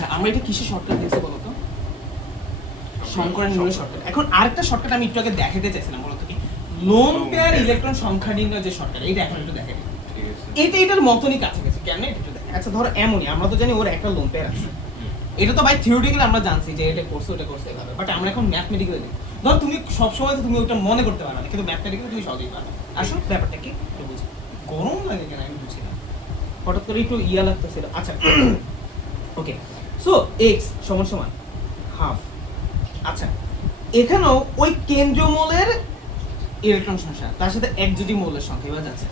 আচ্ছা আমরা এটা কিসে শর্টকাট দিয়েছি বলো তো? সংকর নির্ণয় শর্টকাট। এখন আরেকটা শর্টকাট আমি একটু আগে দেখাতে চাইছিলাম বলো তো কি, লোন পেয়ার ইলেকট্রন সংখ্যা নির্ণয় যে শর্টকাট, এইটা এখন একটু দেখাই। এটার মতনই কাছাকাছি, কেন এটা একটু দেখেন। আচ্ছা ধরো এমনই, আমরা তো জানি ওর একটা লোন পেয়ার আছে, এটা তো ভাই থিওরিটিক্যালি আমরা জানছি যে এটা করছে ওটা করছে এভাবে, বাট আমরা এখন ম্যাথমেটিক্যালি দেখি। ধরো তুমি সবসময় তো তুমি ওটা মনে করতে পারবে না, কিন্তু ম্যাথমেটিক্যালি তুমি সহজেই পারবে। আসলে ব্যাপারটা কি একটু বুঝি, গরম লাগে কেন আমি বুঝি না, হঠাৎ করে একটু ইয়া লাগতেছিল। আচ্ছা ওকে, সো এক্স সমান সমান হাফ। আচ্ছা এখানেও ওই কেন্দ্রীয় মৌলের ইলেকট্রন সংখ্যা তার সাথে একজোটি মৌলের সংখ্যা এবার যাচ্ছে।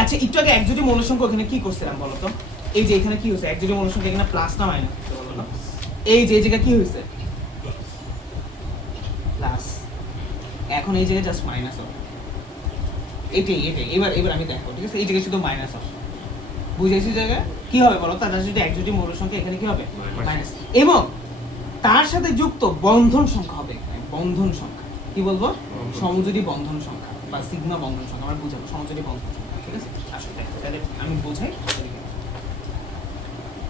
আচ্ছা একটু আগে একজোটি মৌলের সংখ্যা ওখানে কি করছিলাম বলো তো? এই যে এখানে কি হয়েছে, একজোটি মৌলের সংখ্যা এখানে প্লাস না মাইনাস বলো না? এই যে এই জায়গায় কি হয়েছে, প্লাস। এখন এই জায়গায় জাস্ট মাইনাস হবে, এটাই এটাই। এবার আমি দেখো, ঠিক আছে? এই জায়গায় শুধু মাইনাস হবে, বুঝেছি? জায়গায় কি হবে বলো? তার সাথে একজোটি মৌলের সংখ্যা এখানে কি হবে, মাইনাস, এবং তার সাথে যুক্ত বন্ধন সংখ্যা হবে, বন্ধন সংখ্যা কি বলবো, সমযোজী বন্ধন সংখ্যা বা সিগমা বন্ধন সংখ্যা আমরা বুঝাবো, সমযোজী বন্ধন সংখ্যা। ঠিক আছে, আসলে দেখো তাহলে আমি বোঝাই।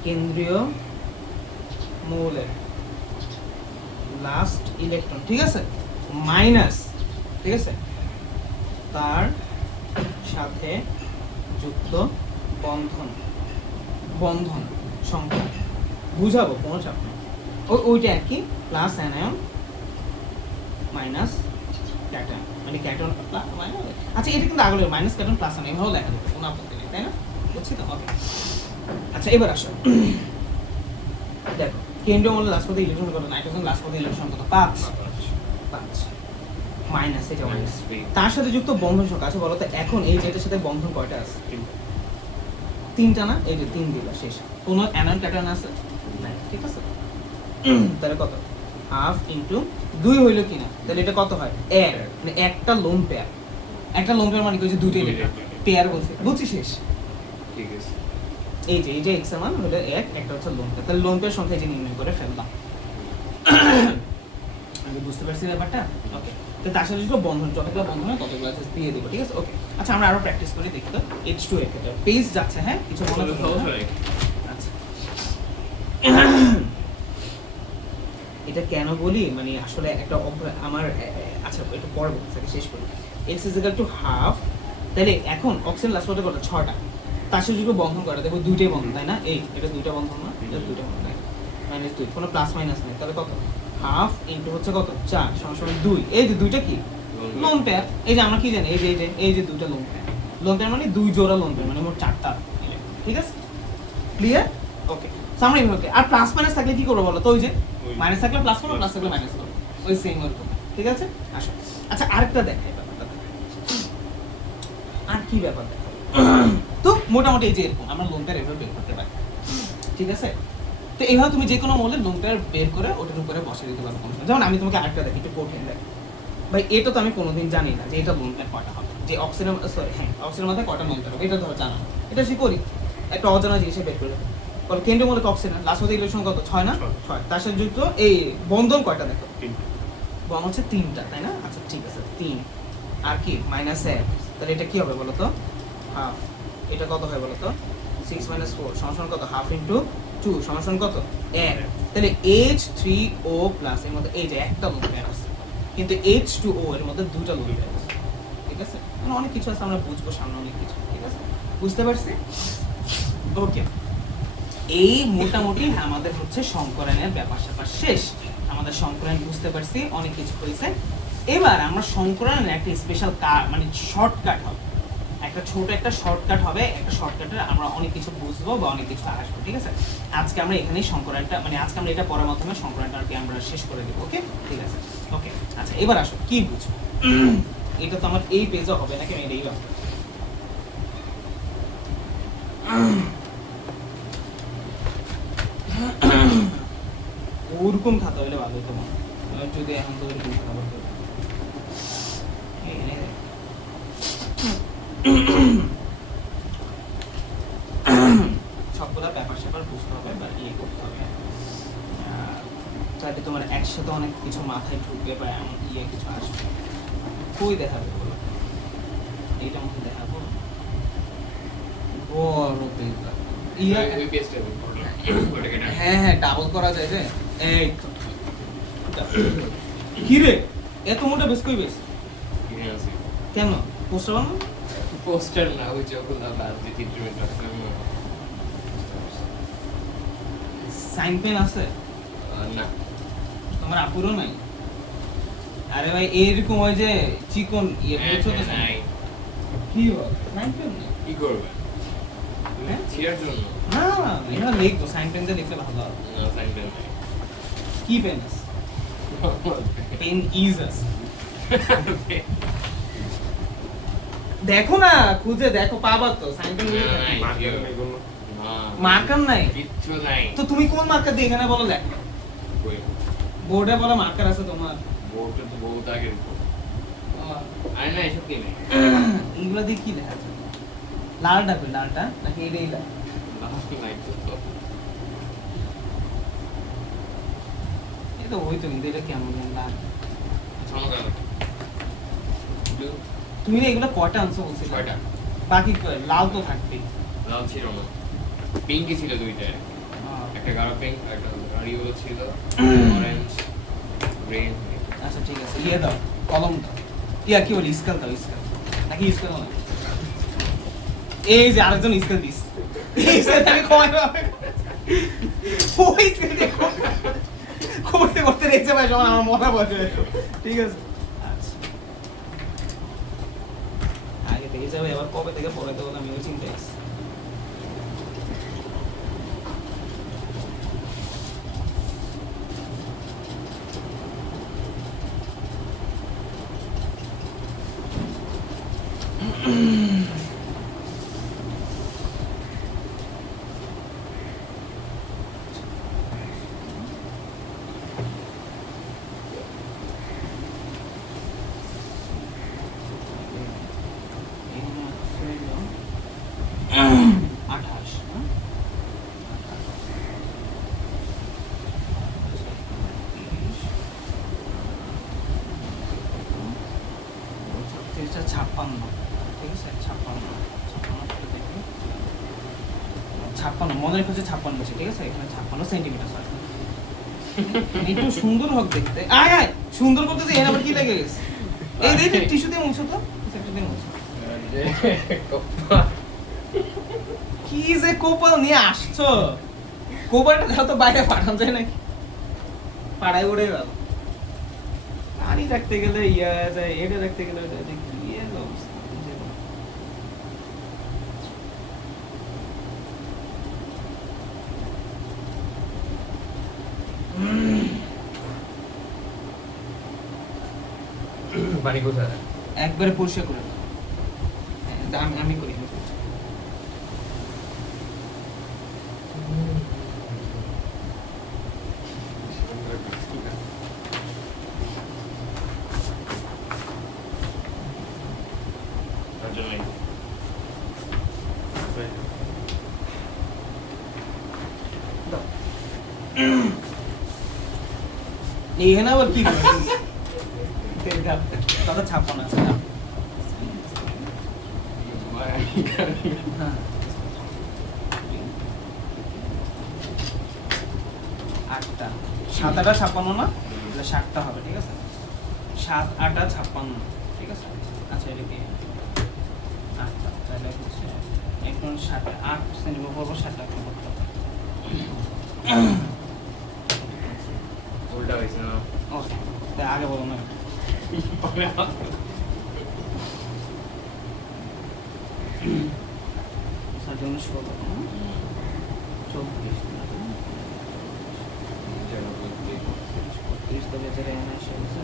কেন্দ্রীয় মৌলের লাস্ট ইলেকট্রন, ঠিক আছে, মাইনাস, ঠিক আছে, তার সাথে যুক্ত বন্ধন বন্ধন সংখ্যা বুঝাবো, কোনো চাপ নেই। ওইটা একই, প্লাস অ্যানায়ন মাইনাস ক্যাটায়ন, মানে ক্যাটায়ন মাইনাস। আচ্ছা এটা কিন্তু আগে মাইনাস ক্যাটায়ন প্লাস অ্যানায়ন এভাবেও লেখা যাবে, কোনো আপত্তি নেই, তাই না? বুঝছি তো? ওকে আচ্ছা এবার আসো দেখো, কেন্দ্রীয় মৌলের লাস্ট পদে ইলেকট্রন কত, নাইট্রোজেন লাস্ট পদে ইলেকট্রন কত, 5 মাইনাস, এটা মাইনাস। তার সাথে যুক্ত বন্ধন সংখ্যা আছে বলো তো? এখন এই যেটার সাথে বন্ধন কয়টা আছে, 3টা না? এই যে 3 দিলা শেষ, কোনো অ্যানায়ন ক্যাটায়ন আছে নাই, ঠিক আছে? তাহলে কত, হাফ ইনটু 2 হইলো কিনা, তাহলে এটা কত হয়, 1, মানে একটা লোন পেয়ার। একটা লোন পেয়ার মানে কি, যে দুইটা ইলেকট্রন পেয়ার বলছি, বুঝছি? শেষ, ঠিক আছে? এই যে এক্স এর মান হলো 1, একটা হচ্ছে লোন পেয়ার, তাহলে লোন পেয়ার সংখ্যা যে নির্ণয় করে ফেললাম। আমি বুঝতে পারছি ব্যাপারটা? ওকে, তো তার সাথে যুক্ত বন্ধন, যতগুলো বন্ধন হয় ততগুলো জাস্ট দিয়ে দেব, ঠিক আছে? ওকে আচ্ছা আমরা আরো প্র্যাকটিস করে দেখি তো। H2 এর ক্ষেত্রে পেজ যাচ্ছে, হ্যাঁ কিছু মনে করতে হবে। আচ্ছা এটা কেন বলি, মানে আসলে একটা আমার আচ্ছা একটু পরে বলছি, শেষ করি। x = হাফ, তাহলে এখন অক্সিজেন লাস্ট পদে কত, 6টা, তার সাথে যুক্ত বন্ধন করা, দেখো দুইটাই বন্ধন, তাই না? এই এটা দুইটা বন্ধন না, এটা দুইটা বন্ধন, মাইনাস 2, কোনো প্লাস মাইনাস নেই, তাহলে কত, হাফ ইনটু হচ্ছে কত, 4 সমান 2। এই যে দুইটা কি লোন পেয়ার, এই যে আমরা কি জানি, এই যে দুইটা লোন পেয়ার, লোন পেয়ার মানে 2 জোড়া লোন পেয়ার, মানে মোট 4টা, ঠিক আছে? ক্লিয়ার? ওকে সামনে এইভাবে। আর প্লাস মাইনাস থাকলে কি করবো বলো তো? ওই যে মাইনাস থাকলে প্লাস করবো, প্লাস থাকলে মাইনাস করবো, ওই সেম ওরকম, ঠিক আছে? আসো আচ্ছা আরেকটা দেখাই ব্যাপারটা, আর কি ব্যাপার দেখো তো মোটামুটি এই যে এরকম আমরা লোন পেয়ার এভাবে বের করতে পারি, ঠিক আছে? তো এইভাবে তুমি যে কোনো মৌলের লোন পেয়ার বের করে ওটার উপরে বসিয়ে দিতে পারো কোনো সময়। যেমন আমি তোমাকে আরেকটা দেখি, একটু কঠিন দেখ ভাই, এটা তো আমি কোনোদিন জানি না যে এটা লোন পেয়ার কয়টা হবে, যে অক্সিজেন সরি হ্যাঁ অক্সিজেনের মধ্যে কয়টা লোন পেয়ার হবে, এটা ধরো জানা, এটা সে করি একটা অজানা জিনিসে বের করে দেবো। বল কেন্দ্রীয় মৌলিক অক্সিজেন লাস্ট পদে ইলেকট্রন কত, 6 না? 6। তার সাথে যুক্ত এই বন্ধন কয়টা দেখো, বন্ধন হচ্ছে 3টা, তাই না? আচ্ছা ঠিক আছে 3, আর কি মাইনাস 1, তাহলে এটা কি হবে বলো তো, হাফ। এটা কত হয় বলো তো, 6 - 4 সমান কত, হাফ ইনটু 2 সমান কত, 1। তাহলে H3O প্লাস এর মধ্যে এই যে একটা লোন পেয়ার আছে, কিন্তু H2O এর মধ্যে দুটো লোন পেয়ার আছে, ঠিক আছে? মানে অনেক কিছু আছে, আমরা বুঝবো সামনে অনেক কিছু, ঠিক আছে? বুঝতে পারছি? ওকে, এই মোটামুটি আমাদের হচ্ছে সংকরণের ব্যাপার স্যাপার শেষ। আমাদের সংকরণ বুঝতে পারছি, অনেক কিছু হয়েছে। এবার আমরা সংকরণের একটা স্পেশাল মানে শর্টকাট হবে, একটা ছোট একটা শর্টকাট হবে, একটা শর্টকাটের আমরা অনেক কিছু বুঝবো বা অনেক কিছু আসবো, ঠিক আছে? আজকে আমরা এখানেই সংকরণটা, মানে আজকে আমরা এটা পড়ার মাধ্যমে সংকরণটা আর কি আমরা শেষ করে দেবো, ওকে? ঠিক আছে, ওকে আচ্ছা এবার আসো কি বুঝবো। এটা তো আমার এই পেজে হবে নাকি, আমি এটাই হবে। ওরকম খাতা হইলে ভালো হতো, যদি এখন তো ওরকম খাতা করতে সবগুলা ব্যাপার স্যাপার বুঝতে হবে বা ইয়ে করতে হবে, তাহলে তোমার একসাথে অনেক কিছু মাথায় ঢুকবে বা এমন ইয়ে কিছু আসবে। কই দেখাবে বলো, এইটা মধ্যে দেখাবো বড় পেজ, ইয়া ওটা কেটে হ্যাঁ হ্যাঁ ডাবল করা যায় রে। এই কি রে এত মোটা বেশ কই বেশ কিনে আনছি কেন পোস্টার বানানো পোস্টার না ওই যখন আমরা আজকে চিত্রমেট রাখলাম সাইন পেন আছে না তোমার আপুরও নাই আরে ভাই এরকম ওই যে চিকন ইয়ে বুঝছো তো নাই কি বল সাইন পেন নেই কি করবে হ্যাঁ? ছিয়ার জন্য না না এটা লিখবো সাইন পেন দিয়ে লিখলে ভালো হবে না সাইন পেন নাই কি পেন আছে পেন ইজ আছে দেখো না খুঁজে দেখো পাবা তো সাইন পেন নাই মার্কার নেই কোনো। না মার্কার নাই কিচ্ছু নাই তো তুমি কোন মার্কার দিয়ে এখানে বলো লেখো কই বোর্ডে বলো মার্কার আছে তোমার বোর্ডটা তো বহুত আগের আরে না এসব কি নেই এইগুলো দিয়ে কি লেখা আছে লালটা কই লালটা নাকি এটাই লাল নাই তো এই তো ওই তো কিন্তু এটা কেমন যেন লাল সমকাল ব্লু তুমি না এগুলো কয়টা আনছো বলছিলে কয়টা বাকি কয়? লাল তো থাকবেই লাল ছিল না পিঙ্কই ছিল দুইটা একটা গাঢ় পিঙ্ক একটা গাঢ় ইয়েলো ছিল অরেঞ্জ গ্রিন আচ্ছা ঠিক আছে ইয়ে দাও কলম দাও ইয়া কি বলি স্কেল দাও স্কেল নাকি স্কেল না এই যে আরেকজন স্কেল দিস এই স্কেল আমি কমাই পাবে ওই স্কেল দিয়ে করতে করতে রেখে ভাই যখন আমার মনে পড়ে ঠিক আছে আচ্ছা আগে থেকে যাবে এবার কবে থেকে পড়ে দেবো আমিও চিন্তা আছি আঠাশ ছাপ্পান্ন ঠিক আছে ছাপ্পান্ন ছাপ্পান্ন মনে রেখে হচ্ছে ছাপ্পান্ন আছে ঠিক আছে এখানে 56 সেন্টিমিটার একটু সুন্দর হোক দেখতে আয় আয় সুন্দর করতেছে এর আবার কি লেগে গেছে এই দেখ টিস্যু দিয়ে মুছো তো একটা দিয়ে মুছো কি যে কোপাল নিয়ে আসছো কোপালটা দাও তো বাইরে পাঠানো যায় নাকি পাড়ায় উড়ে গেল পানি রাখতে গেলে ইয়া যায় এটা রাখতে গেলে ওটা দেখি ইয়ে অবস্থা বাড়ি কোথায় একবারে পরিষ্কার করে দাও। আমি করি তার জন্যই এইখানে আবার কি দাদা 56 আছে না হ্যাঁ আটটা 7 8 56 না তাহলে 60টা হবে ঠিক আছে 7 8 56 ঠিক আছে আচ্ছা এটা কি আচ্ছা তাহলে হচ্ছে একদম 8 সেন্টিমিটার পর 60টা করতে হবে উল্টা হয়েছে না ওকে আগে বলো না সাজানো 16 চব্বিশ 30 তো বেচারে এনে এসে গেছে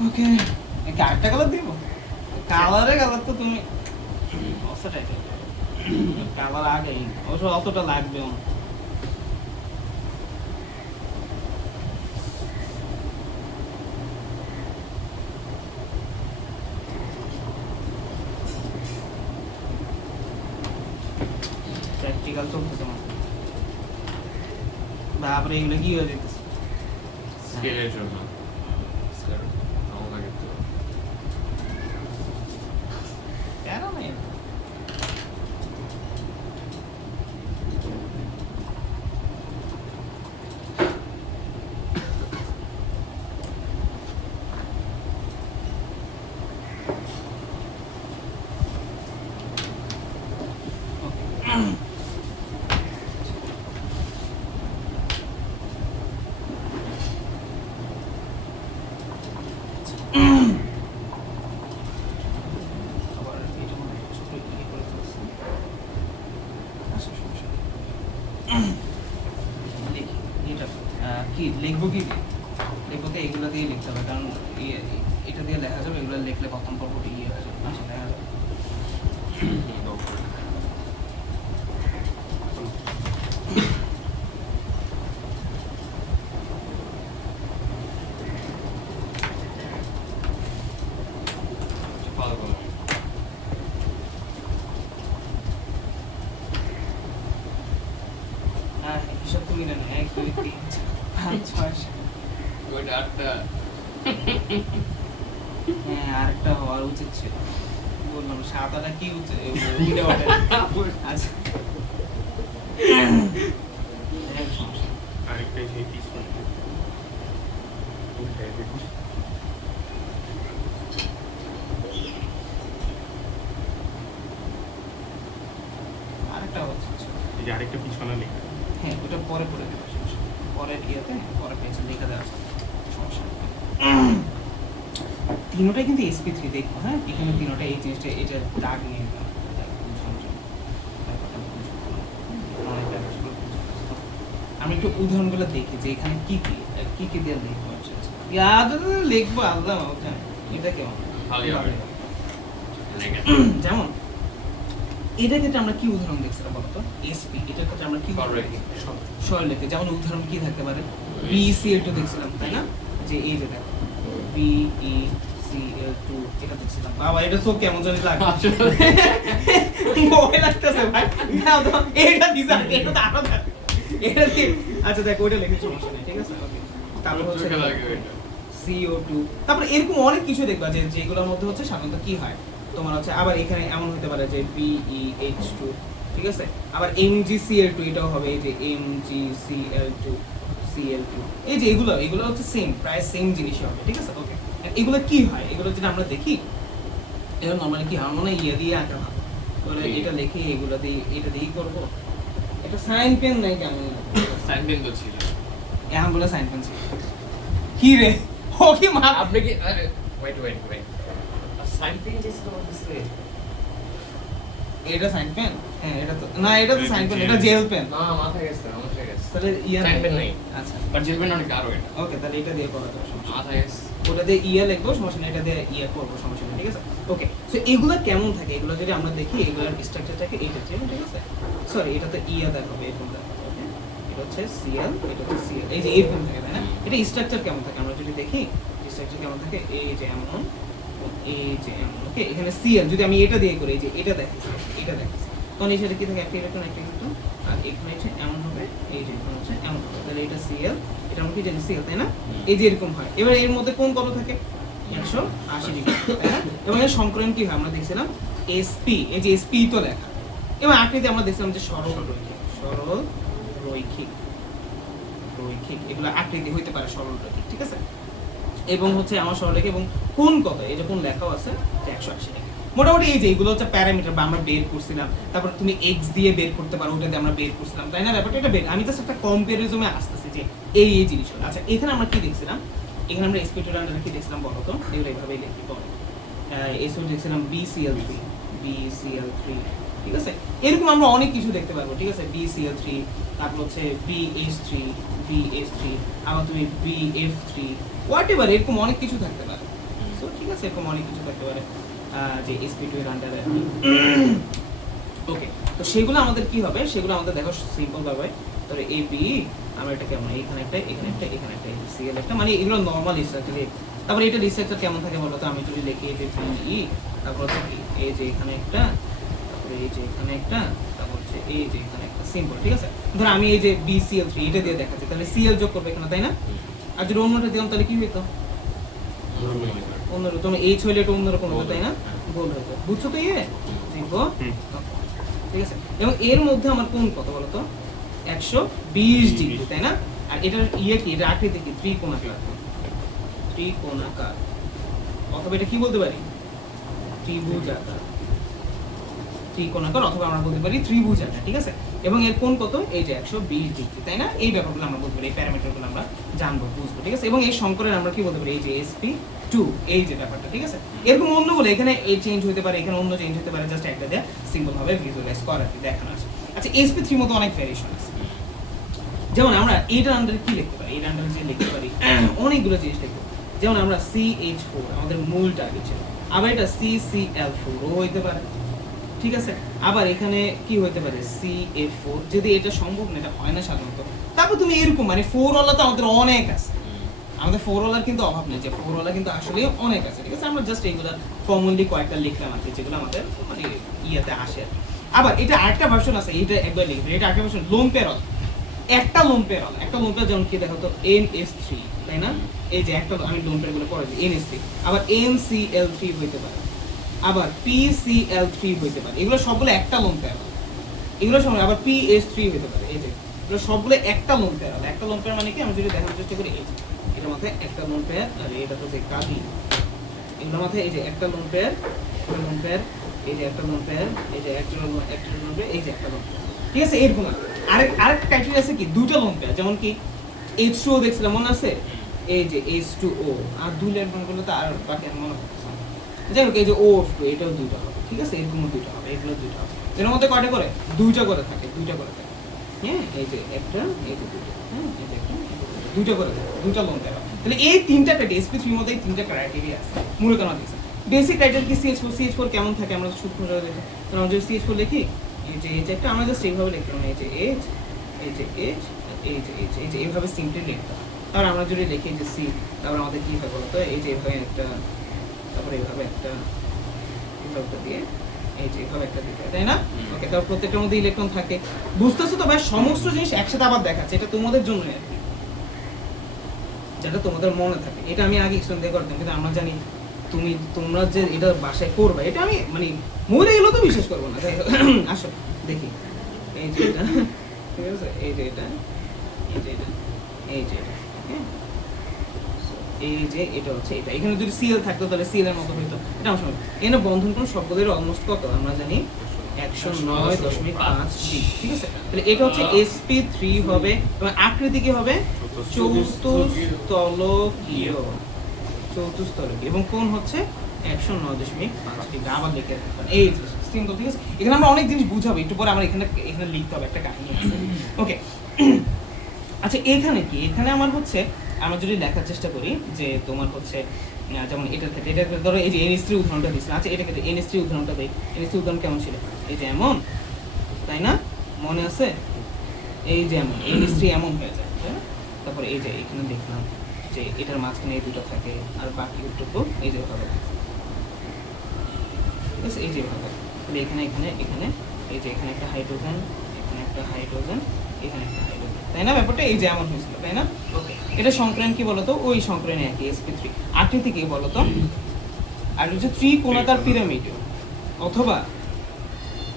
ওকে কি আরেকটা কালার দিব কালারে কালার তো তুমি অবস্থাটাই কালার আগেই অবশ্য অতটা লাগবেও না প্র্যাকটিক্যাল চলতেছে আমার তারপরে এগুলো কি হয়ে যেতেছে স্কেলের জন্য স্কেল নাও লাগে তো কেন নেই আবার এটা মনে হয় ছোট ইয়ে করে ফেলছি। আচ্ছা, সমস্যা নেই। লিখি, এটা কি লিখবো কি দিয়ে? লিখবো তো এগুলো দিয়ে লিখতে হবে, কারণ এটা দিয়ে লেখা যাবে, এগুলো লিখলে কখন পর্ব ইয়ে হয়ে যাবে। আচ্ছা, লেখা যাবে। ফলো করো হ্যাঁ, হিসাব তো মিলে না। 1 2 3 4 5 6। ওইটা আটটা হ্যাঁ, আরেকটা হওয়ার উচিত ছিল। বললাম 7 8 কি উঠে ওঠে। আচ্ছা, হ্যাঁ, সমস্যা নেই। আরেকটা সেই পিস করতে উল্টায় দেখুন আরেকটা হচ্ছে ছিল। এই যে আরেকটা পিস বানালে হ্যাঁ, ওটা পরে করে দেবে, সমস্যা নেই। পরের ইয়েতে পরে পেন্সিল লিখে দেওয়া যাবে, সমস্যা নেই। তিনোটাই কিন্তু SP3 দেখবো। হ্যাঁ, এখানে তিনোটা এই জিনিসটা এটা দাগ নিয়ে নিলাম। আমি একটু উদাহরণগুলো দেখি যে এখানে কি কি দিয়ে লিখবো। ইয়াদ লিখবো আল্লাহ ওটা এটা কেমন ভালোই হবে। লেগে যেমন এটার ক্ষেত্রে আমরা কি উদাহরণ দেখছিলাম বলতো? SP এটার ক্ষেত্রে আমরা কি সরলরেখা। সরলরেখা, যেমন উদাহরণ কি থাকতে পারে? BCL2 দেখছিলাম, তাই না? যে এই যে দেখো BECL2 এটা দেখছিলাম। বাবা, এটা সব কেমন জানি লাগে, ভয় লাগতেছে ভাই। নাও তো এটা দিছা, এটা তো আরো থাকে। এটা দি আচ্ছা দেখ, ওইটা লিখে সমস্যা নেই, ঠিক আছে? ওকে, তারপর হচ্ছে চোখে লাগে ওইটা CO2, তারপর এরকম অনেক কিছু দেখবা যে যেগুলোর মধ্যে হচ্ছে সাধারণত কি হয় তোমার হচ্ছে, আবার এখানে এমন হতে পারে যে BeH2, ঠিক আছে? আবার MgCl2 এটাও হবে, এই যে MgCl2 Cl2, এই যে এগুলো হচ্ছে সেম, প্রায় সেম জিনিসই হবে, ঠিক আছে? ওকে, এগুলো কি হয়? এগুলো যদি আমরা দেখি, এগুলো নরমালি কি হয় মনে ইয়ে দিয়ে আঁকা ভালো, তাহলে এটা লিখে এগুলো দিয়ে এটা দিয়েই করবো। এটা সাইন পেন নাই কেন? সাইন পেন তো ছিল এখন বলে সাইন পেন ছিল কি রে? ও কি মা আপনি কি আরে ওয়েট সাইন পেন যেটা বলতেছে এটা সাইন পেন? হ্যাঁ, এটা তো না, এটা তো সাইন পেন, এটা জেল পেন। না মাথায় গেছে আমার মাথায় গেছে তাহলে ইয়া সাইন পেন নাই। আচ্ছা, বাট জেল পেন অনেক আরো এটা ওকে, তাহলে এটা দিয়ে করা যাবে, সমস্যা নেই। মাথায় গেছে ওটা দিয়ে ইয়া লিখবো, সমস্যা নেই, এটা দিয়ে ইয়া করবো, সমস্যা নেই, ঠিক আছে? ওকে, সো এগুলো কেমন থাকে? এগুলো যদি আমরা দেখি, এগুলোর স্ট্রাকচারটাকে এইটা ছিল, ঠিক আছে? সরি, এটা তো ইয়া দেখাবে, এরকম দেখাবে, ওকে? এটা হচ্ছে Cl, এটা হচ্ছে Cl, এই যে এরকম থাকে, তাই না? এটা স্ট্রাকচার কেমন থাকে আমরা যদি দেখি, স্ট্রাকচার কেমন থাকে? এই যে এমন, এই যে এমন, ওকে? এখানে Cl যদি আমি এটা দিয়ে করি, এই যে এটা দেখাচ্ছি, এটা দেখাচ্ছি, তখন এই সাথে কি থাকে? একটা ইলেকট্রন, একটা ইলেকট্রন, আর এখানে হচ্ছে এমন হবে, এই যে এখানে হচ্ছে এমন হবে, তাহলে এটা Cl, এটা আমরা কি জানি Cl, তাই না? এই যে এরকম হয়। এবার এর মধ্যে কোন কত থাকে? 180 ডিগ্রি, তাই না? এবং এর সংকরণ কি হয় আমরা দেখছিলাম? SP, এই যে SP তো লেখা। এবং আকৃতি আমরা দেখছিলাম যে সরল রৈখিক, এগুলো আকৃতি হইতে পারে সরল রৈখিক, ঠিক আছে? এবং হচ্ছে আমার সরলরেখা এবং কোণ কত, এই যে কোণ লেখাও আছে যে 180 ডিগ্রি। মোটামুটি এই যে এগুলো হচ্ছে প্যারামিটার বা আমরা বের করছিলাম। তারপর তুমি x দিয়ে বের করতে পারো, ওটা দিয়ে আমরা বের করছিলাম, তাই না? ব্যাপারটা এটা বের, আমি জাস্ট একটা কম্পারিজনে আসতেছি যে এই জিনিসগুলো। আচ্ছা, এখানে আমরা কি দেখছিলাম? এখানে আমরা SP2 আন্ডারে কি দেখছিলাম বলো তো? এগুলো এইভাবে লিখি বলো। SP দেখছিলাম BCl3, ঠিক আছে? এরকম আমরা অনেক কিছু দেখতে পারবো, ঠিক আছে? BCl3, তারপর হচ্ছে BH3, আবার তুমি BF3, হোয়াটএভার, এরকম অনেক কিছু থাকতে পারে। সো ঠিক আছে, এরকম অনেক কিছু থাকতে পারে যে SP2 এর আন্ডারে। ওকে, তো সেগুলো আমাদের কি হবে? সেগুলো আমাদের দেখো সিম্পল ভাবে, ধরো AB, আমরা এটা কেমন, এখানে একটা, এখানে একটা, এখানে একটা, Cl একটা, মানে এগুলো নরমাল স্ট্রাকচার। তারপর এটা স্ট্রাকচার কেমন থাকে বলো তো? আমি যদি লিখি এই যে BE, তারপর হচ্ছে এই যে এখানে একটা, তারপরে এই যে এখানে একটা, তারপর হচ্ছে এই যে এখানে একটা সিম্পল, ঠিক আছে? ধর আমি এই যে BCl3 এটা দিয়ে দেখাচ্ছি, তাহলে Cl যোগ করবে এখানে, তাই না? আর যদি অন্যটা দিলাম তাহলে কি হইতো? অন্যরকম, তোমার H হইলে এটা অন্যরকম হতো, তাই না? গোল হইতো, বুঝছো তো? লিখবো, ঠিক আছে? এবং এর মধ্যে আমার কোণ কত বলো তো? 120 ডিগ্রি, তাই না? আর এটার কি, এটা আকৃতি কি? ত্রিকোণাকার, ত্রিকোণাকার, অথবা এটা কি বলতে পারি? ত্রিভুজাকার, ত্রিকোণাকার, অথবা আমরা বলতে পারি ত্রিভুজাকার, ঠিক আছে? এবং এর কোণ কত? এই যে 120 ডিগ্রি, তাই না? এই ব্যাপারগুলো আমরা বলতে পারি, এই প্যারামিটারগুলো আমরা জানবো, বুঝবো, ঠিক আছে? এবং এই সংকরের আমরা কি বলতে পারি? এই যে sp2, এই যে ব্যাপারটা, ঠিক আছে? এরকম অন্যগুলো এখানে এই চেঞ্জ হতে পারে, এখানে অন্য চেঞ্জ হতে পারে, জাস্ট একটা দিয়ে সিম্পল ভাবে ভিজুয়ালাইজ করা, কি দেখানো আছে। আচ্ছা, sp3 মতো অনেক ভেরিয়েশন আছে, যেমন আমরা এটার আন্ডারে কি লিখতে পারি? এটার আন্ডারে যে লিখতে পারি অনেকগুলো জিনিস লিখতে পারি, যেমন আমরা CH4 আমাদের মূল টার্গেট ছিল, আবার এটা CCl4 ও হইতে পারে, ঠিক আছে? আবার এখানে কি হইতে পারে? CF4, যদি এটা সম্ভব না, এটা হয় না সাধারণত। তারপর তুমি এরকম মানে 4 ওয়ালা তো আমাদের অনেক আছে, আমাদের 4 ওয়ালার কিন্তু অভাব নেই, যে 4 ওয়ালা কিন্তু আসলে অনেক আছে, ঠিক আছে? আমরা জাস্ট এইগুলা কমনলি কয়েকটা লিখলাম আর কি, যেগুলো আমাদের মানে ইয়াতে আসে। আবার এটা আরেকটা ভার্সন আছে, এটা একবার লিখবে, এটা আরেকটা ভার্সন, লোন পেরল, একটা লোন পেরল, একটা লোন পেরল, যেমন কি দেখো তো NS3, তাই না? এই যে একটা, আমি লোন পেরগুলো পড়ে দিই, NS3, আবার NCl3 হইতে পারে, আবার PCl3 হইতে পারে, এগুলো সবগুলো একটা লোন পেয়ার, এগুলো সব, আবার PS3 হইতে পারে, এই যে এগুলো সবগুলো একটা লোন পেয়ার। একটা লোন পেয়ার মানে কি, আমি যদি দেখানোর চেষ্টা করি, এই যে এটার মাথায় একটা লোন পেয়ার, আর এটা হচ্ছে কালি, এগুলোর মাথায় এই যে একটা লোন পেয়ার, একটা লোন পেয়ার, এই যে একটা লোন পেয়ার, এই যে একটা লোন পেয়ার, এই যে একটা লোন পেয়ার, ঠিক আছে? এরকম আরেক ক্রাইটেরিয়া আছে কি, দুইটা লোন পেয়ার, যেমন কি H2O দেখছিলাম, মনে আছে? এই যে H2O, আর দুই ইলেকট্রন গুলো তো আর বাকি আর মনে পড়ছে না। যাই হোক, এই যে O2, এটাও দুইটা হবে, ঠিক আছে? এরকমও দুইটা হবে, এগুলো দুইটা হবে, এর মধ্যে কয়টা করে? দুইটা করে থাকে, দুইটা করে থাকে, হ্যাঁ? এই যে একটা, এই যে দুইটা, হ্যাঁ? এই যে একটা, দুইটা করে থাকে, দুইটা লোন পেয়ার। তাহলে এই তিনটা ক্রাইটেরিয়া, sp3 এর মধ্যে এই তিনটা ক্রাইটেরিয়া আছে, মূল কারণ আছে। বেসিক ক্রাইটেরিয়া কি? CH4 কেমন থাকে আমরা সূক্ষ্ম করে দেখি, কারণ আমরা যদি CH4 লিখি, এই যে H একটা, আমরা জাস্ট এইভাবে লিখলাম, এই যে H, এই যে H, এই যে H, এই যে এইভাবে সিম্পলি লিখতাম। আর আমরা যদি লিখি যে C, তারপর আমাদের কি হয় বলতো? এই যে এইভাবে একটা, তারপরে এইভাবে একটা, এইভাবে দিয়ে, এই যে এইভাবে একটা দিতে, তাই না? ওকে, তারপর প্রত্যেকটার মধ্যে ইলেকট্রন থাকে, বুঝতেছো তো ভাই? সমস্ত জিনিস একসাথে আবার দেখাচ্ছে, এটা তোমাদের জন্য আর কি, যেটা তোমাদের মনে থাকে। এটা আমি আগে এক্সপ্লেন দিয়ে করতাম, কিন্তু আমরা জানি তোমরা যে এটা বাসায় করবে, এটা আমি মানে মরে গেলেও তো বিশ্বাস করবো না। তাই আসো দেখি, এই যে এটা, ঠিক আছে? এই যে এটা, এই যে এটা, এই যে এটা, হ্যাঁ? এই যে এটা হচ্ছে এটা, এখানে যদি Cl থাকতো তাহলে Cl এর মতো হইতো, এটা আমার সময়। এখানে বন্ধন কোণ সবগুলোর অলমোস্ট কত আমরা জানি? 109.5 ডিগ্রি, ঠিক আছে? তাহলে এটা হচ্ছে sp3 হবে, এবং আকৃতি কি হবে? চতুস্তলকীয়, চতুস্তলকীয়, এবং কোণ হচ্ছে 109.5 ডিগ্রি। আবার লিখে রাখবেন, এই যে সিম্পল, ঠিক আছে? এখানে আমরা অনেক জিনিস বুঝাবো, একটু পরে আমরা এখানে লিখতে হবে, একটা কাহিনী আছে, ওকে? আচ্ছা, এখানে কি, এখানে আমার হচ্ছে, আমরা যদি লেখার চেষ্টা করি যে তোমার হচ্ছে, যেমন এটার ক্ষেত্রে, এটা ধরো এই যে NH3 উদাহরণটা দিচ্ছিলাম। আচ্ছা, এটা ক্ষেত্রে NH3 উদাহরণটা দেই, NH3 উদাহরণ কেমন ছিল? এই যে এমন, তাই না? মনে আছে? এই যে এমন, NH3 এমন হয়ে যায়, তাই না? তারপরে এই যে এখানে দেখলাম যে এটার মাঝখানে এই দুটো থাকে, আর বাকি দুটো এই যে ভাবে, ঠিক আছে? এই যে ভাবে, তাহলে এখানে এখানে এখানে এই যে এখানে একটা হাইড্রোজেন, এখানে একটা হাইড্রোজেন, এখানে একটা হাইড্রোজেন, তাই না? ব্যাপারটা এই যে এমন হয়েছিল, তাই না? ওকে, এটা সংক্রান্ত কি বলতো? ওই সংক্রান্ত একই, sp3। আকৃতি কি বলতো? আর হচ্ছে ত্রিকোণাকার পিরামিড, অথবা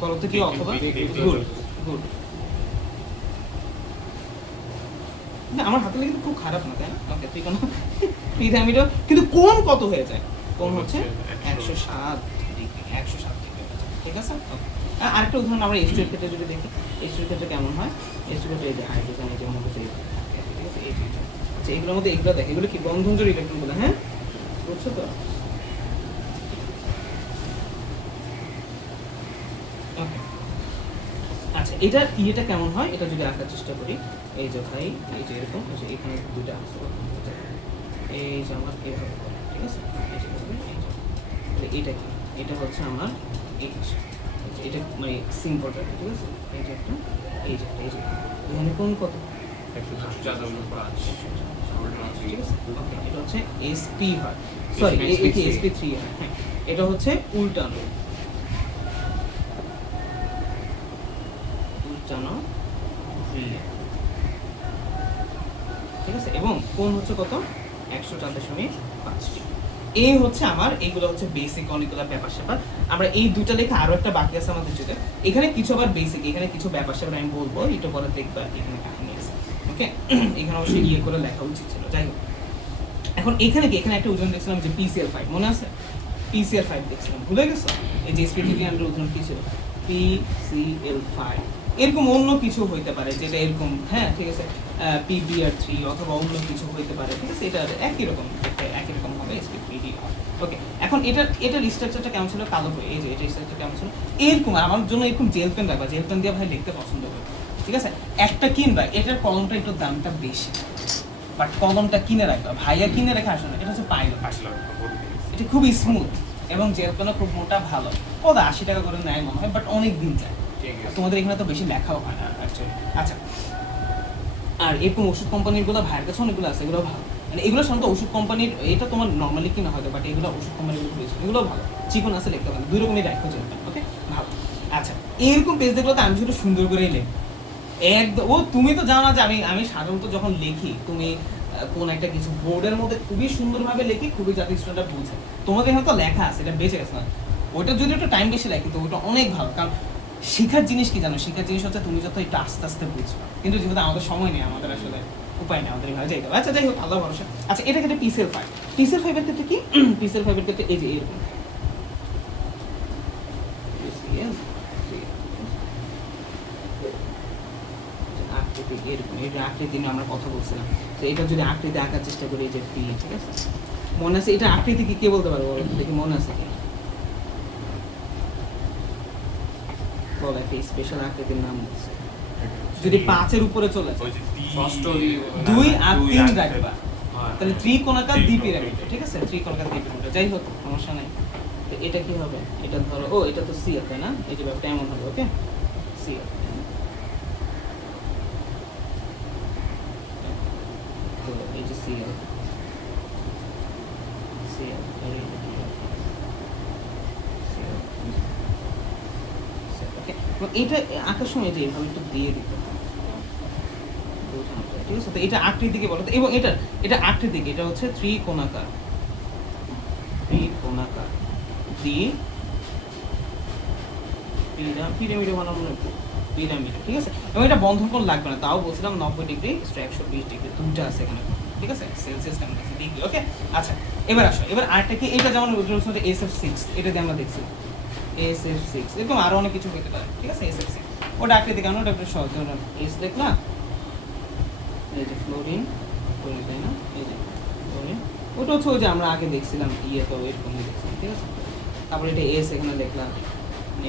বলতো কি, অথবা গুড, গুড। না, আমার হাতে লেগে খুব খারাপ না, তাই না? ওকে, ত্রিকোণ পিরামিডও, কিন্তু কোণ কত হয়ে যায়? কোণ হচ্ছে 107 ডিগ্রি, 107 ডিগ্রি, ঠিক আছে? আরেকটা উদাহরণ আমরা H2 এর ক্ষেত্রে যদি দেখি, H2 এর ক্ষেত্রে কেমন হয়? H2 এর ক্ষেত্রে এই যে হাইড্রোজেন, এই যে মনে হচ্ছে, ঠিক আছে? এই যে, আচ্ছা, এগুলোর মধ্যে এগুলো দেখে, এগুলো কি বন্ধনজোড় ইলেকট্রন বলে, হ্যাঁ? বুঝছো তো? ওকে, আচ্ছা, এটা ইয়েটা কেমন হয় এটা যদি আঁকার চেষ্টা করি, এই যে ভাই, এই যে এরকম, এই যে এখানে দুটো আছে, এই যে আমার এইভাবে, ঠিক আছে? এই যে তাহলে এটা কি? এটা হচ্ছে আমার H, এটা মানে সিম্পলটা, ঠিক আছে? এই যে একটা, এই যে একটা, এই যে এখানে কোণ কত? 104.5, ঠিক আছে? ওকে, এটা হচ্ছে sp হয়, সরি এটা sp3 হয়, হ্যাঁ। এটা হচ্ছে উল্টানো, উল্টানো ঠিক আছে, এবং কোণ হচ্ছে কত 104.5 ডিগ্রি। এই হচ্ছে আমার, এইগুলো হচ্ছে বেসিক অনেকগুলো ব্যাপার স্যাপার। আমরা এই দুটো লেখা আরো একটা বাকি আছে আমাদের যেটা, এখানে কিছু আবার বেসিক, এখানে কিছু ব্যাপার স্যাপার আমি বলবো একটু পরে দেখবা এখানে কাহিনী আছে। ওকে, এখানে অবশ্যই ইয়ে করে লেখা উচিত ছিল। যাই হোক, এখন এখানে কি, এখানে একটা উদাহরণ দেখছিলাম যে PCl5, মনে আছে PCl5 দেখছিলাম, ভুলে গেছো? এই যে স্পেসিফিক এর উদাহরণ কি ছিল, PCl5। এরকম অন্য কিছু হইতে পারে যেটা এরকম, হ্যাঁ ঠিক আছে, PBr3 অথবা অন্য কিছু হইতে পারে, ঠিক আছে, এটা একই রকম, একই রকম হবে sp3d। ওকে, এখন এটার স্ট্রাকচারটা কেমন ছিল, কালো হয়ে, এই যে এটা স্ট্রাকচার কেমন ছিল এরকম। আমার জন্য এরকম জেল পেন রাখবা, জেল পেন দিয়ে ভাই লিখতে পছন্দ করি, ঠিক আছে। একটা কিনবা, এটার কলমটা একটু দামটা বেশি, বাট কলমটা কিনে রাখবা, ভাইয়া কিনে রেখে আসো না। এটা হচ্ছে পাইলট, এটা খুবই স্মুথ এবং জেল পেনও খুব মোটা, ভালো। ও 80 টাকা করে নেয় মনে হয়, বাট অনেক দিন যায়। ঠিক আছে। তোমাদের এখানে তো বেশি লেখাও হয় না অ্যাকচুয়ালি। আচ্ছা, আর এরকম ওষুধ কোম্পানির গুলো ভাইয়ের কাছে অনেকগুলো আছে, এগুলো ভালো, মানে এগুলো সাধারণত ওষুধ কোম্পানির, এটা তোমার নর্মালি কিনা হয়তো, বাট এগুলো ওষুধ কোম্পানির এগুলো ভালো, চিকন আছে, লিখতে পারবে, দুই রকমই রাখো চলবে। ওকে, ভালো। আচ্ছা, এরকম পেজ দেখলে তো আমি শুধু সুন্দর করেই লিখি একদম। ও তুমি তো জানো যে আমি সাধারণত যখন লিখি, তুমি কোন একটা কিছু বোর্ডের মধ্যে খুবই সুন্দরভাবে লিখি, খুবই যাতে স্টুডেন্টরা বুঝে। তোমাদের এখানে তো লেখা আছে, এটা বেঁচে গেছে না, ওইটা যদি একটু টাইম বেশি লাগে তো ওইটা অনেক ভালো। কারণ শেখার জিনিস কি জানো, শেখার জিনিস হচ্ছে তুমি যত একটু আস্তে আস্তে বুঝবে, কিন্তু যেহেতু আমাদের সময় নেই, আমাদের আসলে উপায় নেই, আমাদের এভাবে যাইতে হবে। আচ্ছা যাই হোক, আল্লাহ ভরসা। আচ্ছা, এটা ক্ষেত্রে PCl5, PCl5 এর ক্ষেত্রে কি, PCl5 এর ক্ষেত্রে এই যে এরকম আকৃতি, এরকম এই আকৃতি নিয়ে আমরা কথা বলছিলাম। তো এটা যদি আকৃতি আঁকার চেষ্টা করি, এই যে P, ঠিক আছে, মনে আছে এটা আকৃতি কি কে বলতে পারবো দেখি, মনে আছে কি বল, একটা স্পেশাল আকৃতির নাম বলছে, যদি 5 এর উপরে চলে যায়, ষষ্ঠ 2 আর 3 রাখবা, হ্যাঁ। তাহলে ত্রিকোণাকার দ্বিপিরামিড, ঠিক আছে, ত্রিকোণাকার দ্বিপিরামিড। যাই হোক, সমস্যা নাই। তো এটা কি হবে, এটা ধরো, ও এটা তো CL, তাই না, এই যে ব্যাপারটা এমন হবে। ওকে, CL, তো এই যে CL, আর এই যে CL, ওকে। এটা আঁকার সময় যে এভাবে একটু দিয়ে দিতে হবে, বোঝানো যায়, ঠিক আছে। তো এটা আকৃতিকে বলো, এবং এটা আকৃতিকে, এটা হচ্ছে ত্রিকোণাকার, পিরামিড বানাবো না, পিরামিড, ঠিক আছে। এবং এটা বন্ধকোণ লাগবে না, তাও বলছিলাম 90 ডিগ্রি 120 ডিগ্রি, দুটো আছে এখানে, ঠিক আছে, সেলসিয়াস কেমন আছে ডিগ্রি। ওকে, আচ্ছা, এবার আসো, এবার আরেকটা কি, এটা যেমন SF6, এটা দিয়ে আমরা দেখছি SF6, এরকম আরো অনেক কিছু হতে পারে, ঠিক আছে। SF6 ওটা আকৃতি কেমন, ওটা একটু সহজ, ধরুন S দেখলাম, এই যে ফ্লোরিন, তাই না, এই যে ফ্লোরিন, ওটা হচ্ছে ওই যে আমরা আগে দেখছিলাম ইয়ে, তো এরকম দেখছিলাম, ঠিক আছে। তারপরে এটা S এখানে দেখলাম,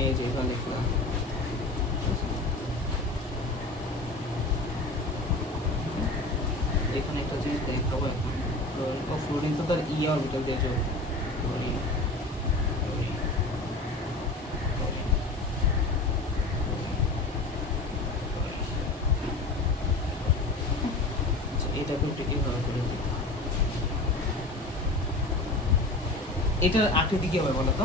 এই যে এখানে দেখলাম, এখানে একটা জিনিস দেখাবো এখন, ফ্লোরিন তো তার অরবিটাল দিয়ে চলবে, ফ্লোরিন, এটাকে একটু এভাবে করে দিই। এটার আকৃতি কি হবে বলো তো,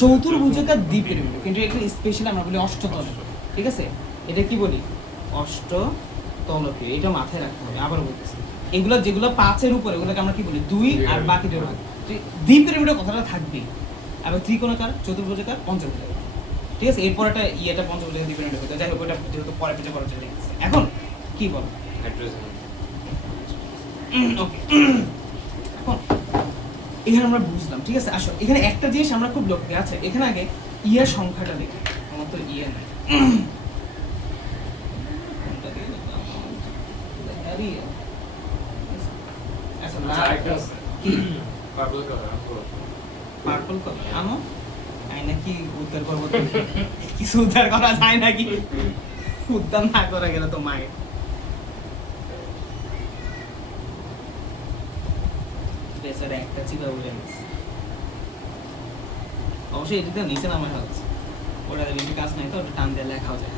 চতুর্ভুজাকার দ্বিপিরামিড, কিন্তু এটা স্পেশালি আমরা বলি অষ্টতল, ঠিক আছে। এটা কি বলি, অষ্টতলকীয়, এটা মাথায় রাখতে হবে। আবার বলতেছি, এগুলো যেগুলো 5 এর উপরে ওগুলোকে আমরা কি বলি 2, আর বাকিটা ভাগ। দ্বিপিরামিডের কথাটা থাকবেই, আবার ত্রিকোণাকার, চতুর্ভুজাকার, পঞ্চভুজাকার, ঠিক আছে। এরপর একটা ইয়েটা পঞ্চভুজাকার দ্বিপিরামিড হতে, যাই হোক ওটা যেহেতু পরে পেজে পড়া চলে গেছে। এখন কি বলো, হাইড্রোজেন। ওকে, এখন এখানে আমরা বুঝলাম, ঠিক আছে। আসো, এখানে একটা জিনিস আমরা খুব লক্ষ্য করি, আচ্ছা এখানে আগে ইয়ার সংখ্যাটা দেখি, আমার তো ইয়ে নাই, কোনটা দিয়ে লিখলাম? আরে, আচ্ছা আরেকটা আছে। কি পার্পল কালার, পার্পল কালার আনো, আই নাকি উদ্ধার করবো তো? কিছু উদ্ধার করা যায় নাকি, উদ্ধার না করা গেলে তো মায়ের বেচারা একটা চিপা উড়ে গেছে। অবশ্যই এটা নিচে নামা হচ্ছে, ওটা বেশি কাজ নাই তো, ওটা টান দিয়ে লেখাও যায়।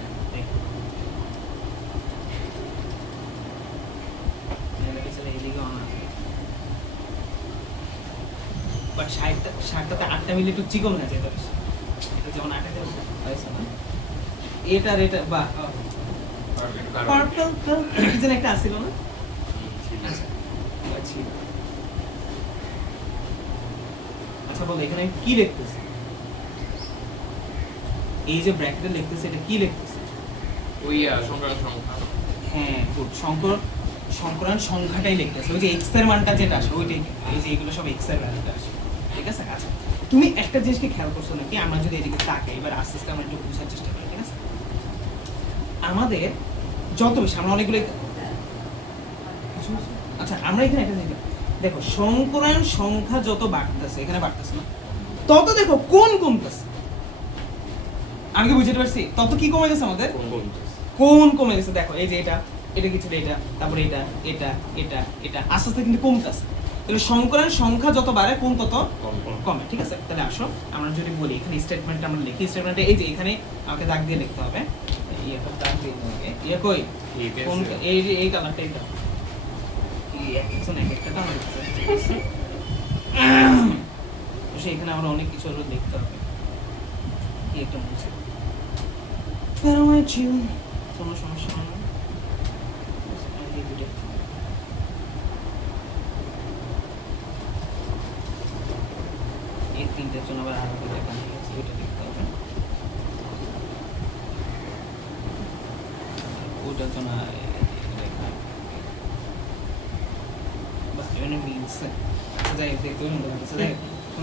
এদিকে অনা, বাট 60টাতে 8টা মিলে একটু চিকন হয়ে যায়, এটা যেমন 8টা হয়েছে না, এটার এটা বা পার্পল কি যেন একটা আসছিল না? আচ্ছা আচ্ছা বলো এখানে কি লিখতেছে? এই যে ব্র্যাকেটে লিখতেছে এটা কি লিখতেছে? ওই সংক্রান্ত সংখ্যা। হ্যাঁ গুড, সংকরান সংখ্যাটাই লিখতেছে। ওই যে এক্স এর মানটা যেটা আসে ওইটাই, এই যে এগুলো সব এক্স এর ভ্যালুটা আসে, ঠিক আছে? আচ্ছা তুমি একটা জিনিসকে খেয়াল করছো নাকি? আমরা যদি এদিকে তাকাই, এবার আস্তে আস্তে আমরা একটু বোঝার চেষ্টা করি, ঠিক আছে? আমাদের যত বেশি আমরা অনেকগুলো, আচ্ছা আমরা এখানে একটা জিনিস দেখো, সংকরান সংখ্যা যত বাড়তেছে, এখানে বাড়তেছে না, তত দেখো কোন কমতেছে। আমি কি বুঝতে পারছি? তত কি কমে গেছে আমাদের? কোন কমে গেছে। দেখো এই যে এটা কিছু, এটা তারপরে এটা আস্তে আস্তে কিন্তু কমতেছে। তাহলে সংকরান সংখ্যা যত বাড়ে কোন তত কমে, ঠিক আছে? তাহলে আসো আমরা যদি বলি এখানে স্টেটমেন্ট আমরা লিখি, স্টেটমেন্টে এই যে এখানে আমাকে দাগ দিয়ে লিখতে হবে, এটা দাগ দিয়ে নিয়ে ইয়া কই কোন এই যে এই কালারটা, এটা কি একজন এক একটা তো আমরা লিখতে হবে, ঠিক আছে? তো এখানে আমরা অনেক কিছু আরো লিখতে হবে, এই একটা মুছে আমার জীবন কোনো সমস্যা নেই। এই তিনটার জন্য আবার আরো দুটো কাজ আছে, ওইটা দেখতে হবে। ওটার জন্য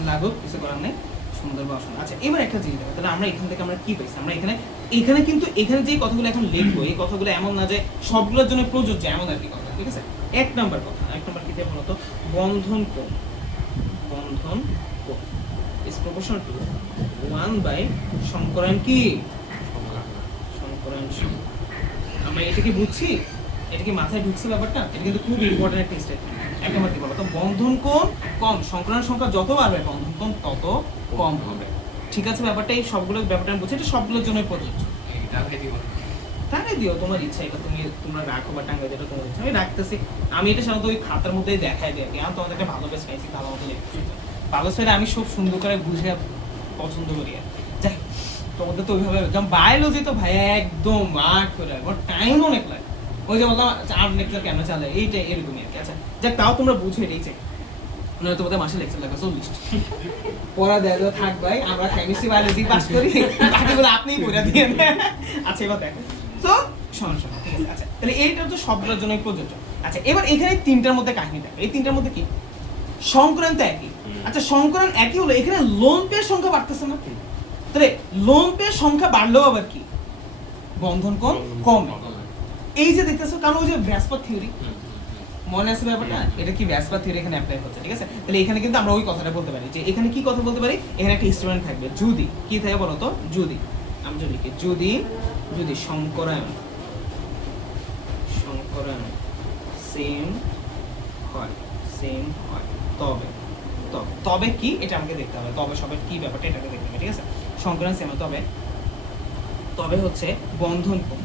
লাগুক, কিছু করার নেই, সুন্দর বাসন। আচ্ছা এবার একটা জিনিস দেখো, তাহলে আমরা এখান থেকে আমরা কি পাইছি? আমরা এখানে কিন্তু এখানে যে কথাগুলো এখন লিখবো, এই কথাগুলো এমন না যে সবগুলোর জন্য প্রযোজ্য, এমন আর কি কথা, ঠিক আছে? এক নাম্বার কথা, এক নাম্বার কি দিয়ে বলতো? বন্ধন কোণ is proportional to 1 by সংকরান কি? সংকরান সংখ্যা। আমরা এটা কি বুঝছি? এটা কি মাথায় ঢুকছে ব্যাপারটা? এটা কিন্তু খুব ইম্পর্টেন্ট একটা স্টেটমেন্ট। এক নাম্বার কি বলতো? বন্ধন কোণ কম, সংকরান সংখ্যা যত বাড়বে বন্ধন কোণ তত কম হবে, ঠিক আছে? ব্যাপারটা এই সবগুলো ব্যাপারটা আমি বুঝছি, এটা সবগুলোর জন্যই প্রযোজ্য। টাঙ্গাই দিও, তোমার ইচ্ছা, এটা তোমরা রাখো বা টাঙ্গাই দিও, তোমার ইচ্ছা। আমি রাখতেছি, আমি এটা সাধারণত ওই খাতার মধ্যেই দেখাই দিই, আমি তোমাদের একটা ভালো বেশ পাইছি, ভালো মতো লিখতেছি, ভালো সেটা আমি খুব সুন্দর করে বুঝে পছন্দ করি আর যাই। তোমাদের তো ওইভাবে, যেমন বায়োলজি তো ভাই একদম মাঠ করে রাখবো, টাইম অনেক লাগে। ওই যে বললাম 8 লেকচার কেন চলে, এইটা এরকমই আর কি। আচ্ছা যাক, তাও তোমরা বুঝো এটাই চাই, নয়তো তোমাদের মাসে লেকচার লাগবে 40 পড়া দেয় তো থাক ভাই, আমরা কেমিস্ট্রি বায়োলজি পাস করি, বাকিগুলো আপনিই পড়া দিয়ে। আচ্ছা এবার দেখো তো সমস্যা, ঠিক আছে? আচ্ছা তাহলে এইটা তো সবগুলোর জন্যই প্রযোজ্য। আচ্ছা এবার এখানে তিনটার মধ্যে কাহিনী দেখো, এই তিনটার মধ্যে কি সংকরান তো একই। আচ্ছা সংকরান একই হলো, এখানে লোন পেয়ের সংখ্যা বাড়তেছে না, তাহলে লোন পেয়ের সংখ্যা বাড়লেও আবার কি বন্ধন কোণ কমে। এই যে দেখতেছো, কারণ ওই যে ভ্যাসপার থিওরি মনে আছে ব্যাপারটা, এটা কি ভ্যাসপার থিওরি এখানে অ্যাপ্লাই হচ্ছে, ঠিক আছে? তাহলে এখানে কিন্তু আমরা ওই কথাটা বলতে পারি যে এখানে কি কথা বলতে পারি, এখানে একটা স্টেটমেন্ট থাকবে, যদি কি থাকে বলো তো, যদি আমি যদি লিখি যদি সংকরান সেম হয় তবে কি, এটা আমাকে দেখতে হবে, তবে সবের কি ব্যাপারটা এটাকে দেখতে হবে, ঠিক আছে? সংকরান সেম হয় তবে হচ্ছে বন্ধন কোণ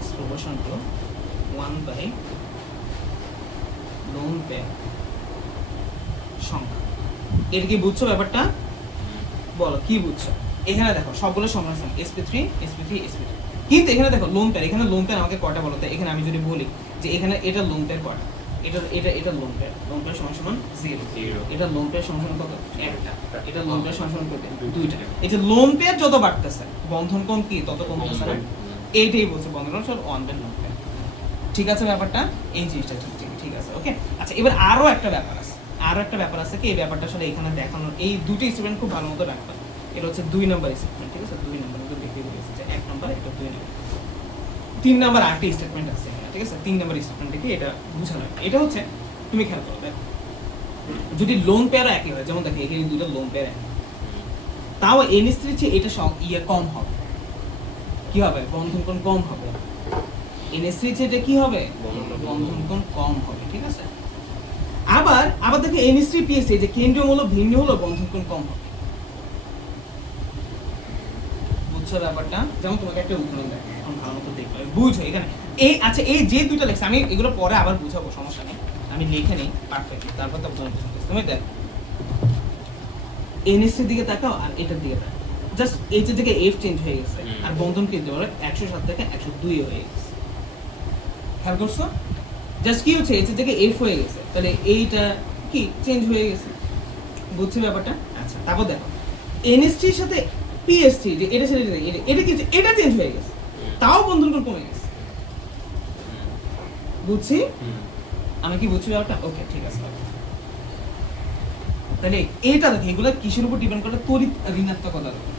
is proportional to 1 by lone pair সংখ্যা। এটা কি বুঝছো ব্যাপারটা? বলো কি বুঝছো? এখানে দেখো সবগুলো সমান সমান, sp3 কিন্তু এখানে দেখো লোন পেয়ার আমাকে কয়টা বলো তো? এখানে আমি যদি বলি যে এখানে এটা লোন পেয়ার কয়টা, এটা লোন পেয়ার সমান 0, এটা লোন পেয়ার সমান কত? একটা, এটা লোন পেয়ার সমান কত? দুইটা। এই যে লোন পেয়ার যত বাড়তেছে বন্ধন কোণ কি তত কমতেছে না, এইটাই বলছে বন্ধন কোণ 1 বাই লোন পেয়ার, ঠিক আছে? ব্যাপারটা এই জিনিসটা ঠিক আছে, ওকে? আচ্ছা এবার আরো একটা ব্যাপার আছে কি, এই ব্যাপারটা আসলে এখানে দেখানোর, এই দুটো স্টেটমেন্ট খুব ভালো মতো রাখবে। এটা হচ্ছে 2 নাম্বার স্টেটমেন্ট, ঠিক আছে? 2 নাম্বার মতো লিখে দিয়েছে যে 1 নাম্বার, এটা 2 নাম্বার, 3 নাম্বার আরেকটা স্টেটমেন্ট আছে, ঠিক আছে? 3 নাম্বার স্টেটমেন্ট দেখি এটা বুঝানো। এটা হচ্ছে তুমি খেয়াল করো, দেখো যদি লোন পেয়ার একই হয়, যেমন দেখো এখানে দুটো লোন পেয়ার একই, তাও n3 চেয়ে এটা কম হবে, কি হবে? বন্ধন কোণ কম হবে। n3 চেয়ে এটা কি হবে? বন্ধন কোণ কম হবে, ঠিক আছে? আবার দেখো n3 PSA যে কেন্দ্রীয় মূলক ভিন্ন হলো বন্ধন কোণ কম হবে, বুঝছো ব্যাপারটা? যেমন তোমাকে একটা উদাহরণ দেখ, এখন ভালো মতো দেখবে, বুঝো এখানে এই। আচ্ছা এই যে দুইটা লেখা, আমি এগুলো পরে আবার বুঝাবো, সমস্যা নেই, আমি লিখে নেই পারফেক্টলি, তারপর তো বুঝতে। তুমি দেখ n3 দিকে তাকাও আর এটার দিকে তাকাও, জাস্ট এইচ এর জায়গায় এফ চেঞ্জ হয়ে গেছে আর বন্ধন কি হতে পারে 107 থেকে 102 হয়ে গেছে। খেয়াল করছো? জাস্ট কি হচ্ছে এইচ এর জায়গায় এফ হয়ে গেছে, তাহলে এইটা কি চেঞ্জ হয়ে গেছে। বুঝছি ব্যাপারটা? আচ্ছা, তারপর দেখো NH3 এর সাথে PS3 যে এটা ছেড়ে এটা কি এটা চেঞ্জ হয়ে গেছে, তাও বন্ধন কোণ কমে গেছে। বুঝছি? আমি কি বুঝছি ব্যাপারটা? ওকে, ঠিক আছে। তাহলে এটা দেখো এগুলো কিসের উপর ডিপেন্ড করে? তড়িৎ ঋণাত্মকতার উপর।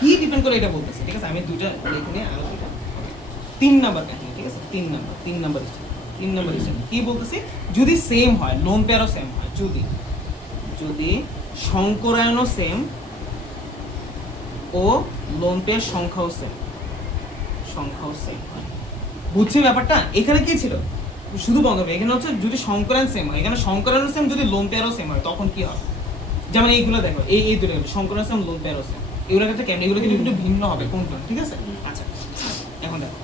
কি ডিপেন্ড করে এটা বলতেছে, ঠিক আছে? আমি দুইটা লিখে নিয়ে আলোচনা 3 নাম্বার কাহিনী, ঠিক আছে? 3 নাম্বার হিসাবে কি বলতেছি? যদি সেম হয়, লোন পেয়ারও সেম হয়, যদি সংকরায়নও সেম ও লোন পেয়ার সংখ্যাও সেম হয়। বুঝছি ব্যাপারটা? এখানে কি ছিল? শুধু বন্ধ হবে। এখানে হচ্ছে যদি সংকরায়ন সেম হয়, এখানে সংকরায়ন সেম, যদি লোন পেয়ারও সেম হয় তখন কি হবে? যেমন এইগুলো দেখো, এই দুটো সংকরায়ন সেম, লোন পেয়ারও সেম, এগুলো একটা কেমন, এগুলো কিন্তু একটু ভিন্ন হবে কোনটা, ঠিক আছে? আচ্ছা, এখন দেখো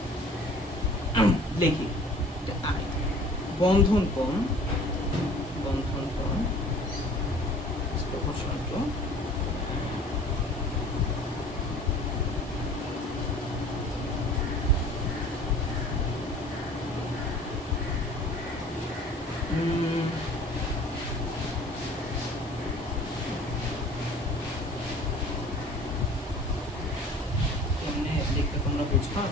লিখি বন্ধন কোণ proportional to কেমনে লিখতে তোমরা বুঝবা?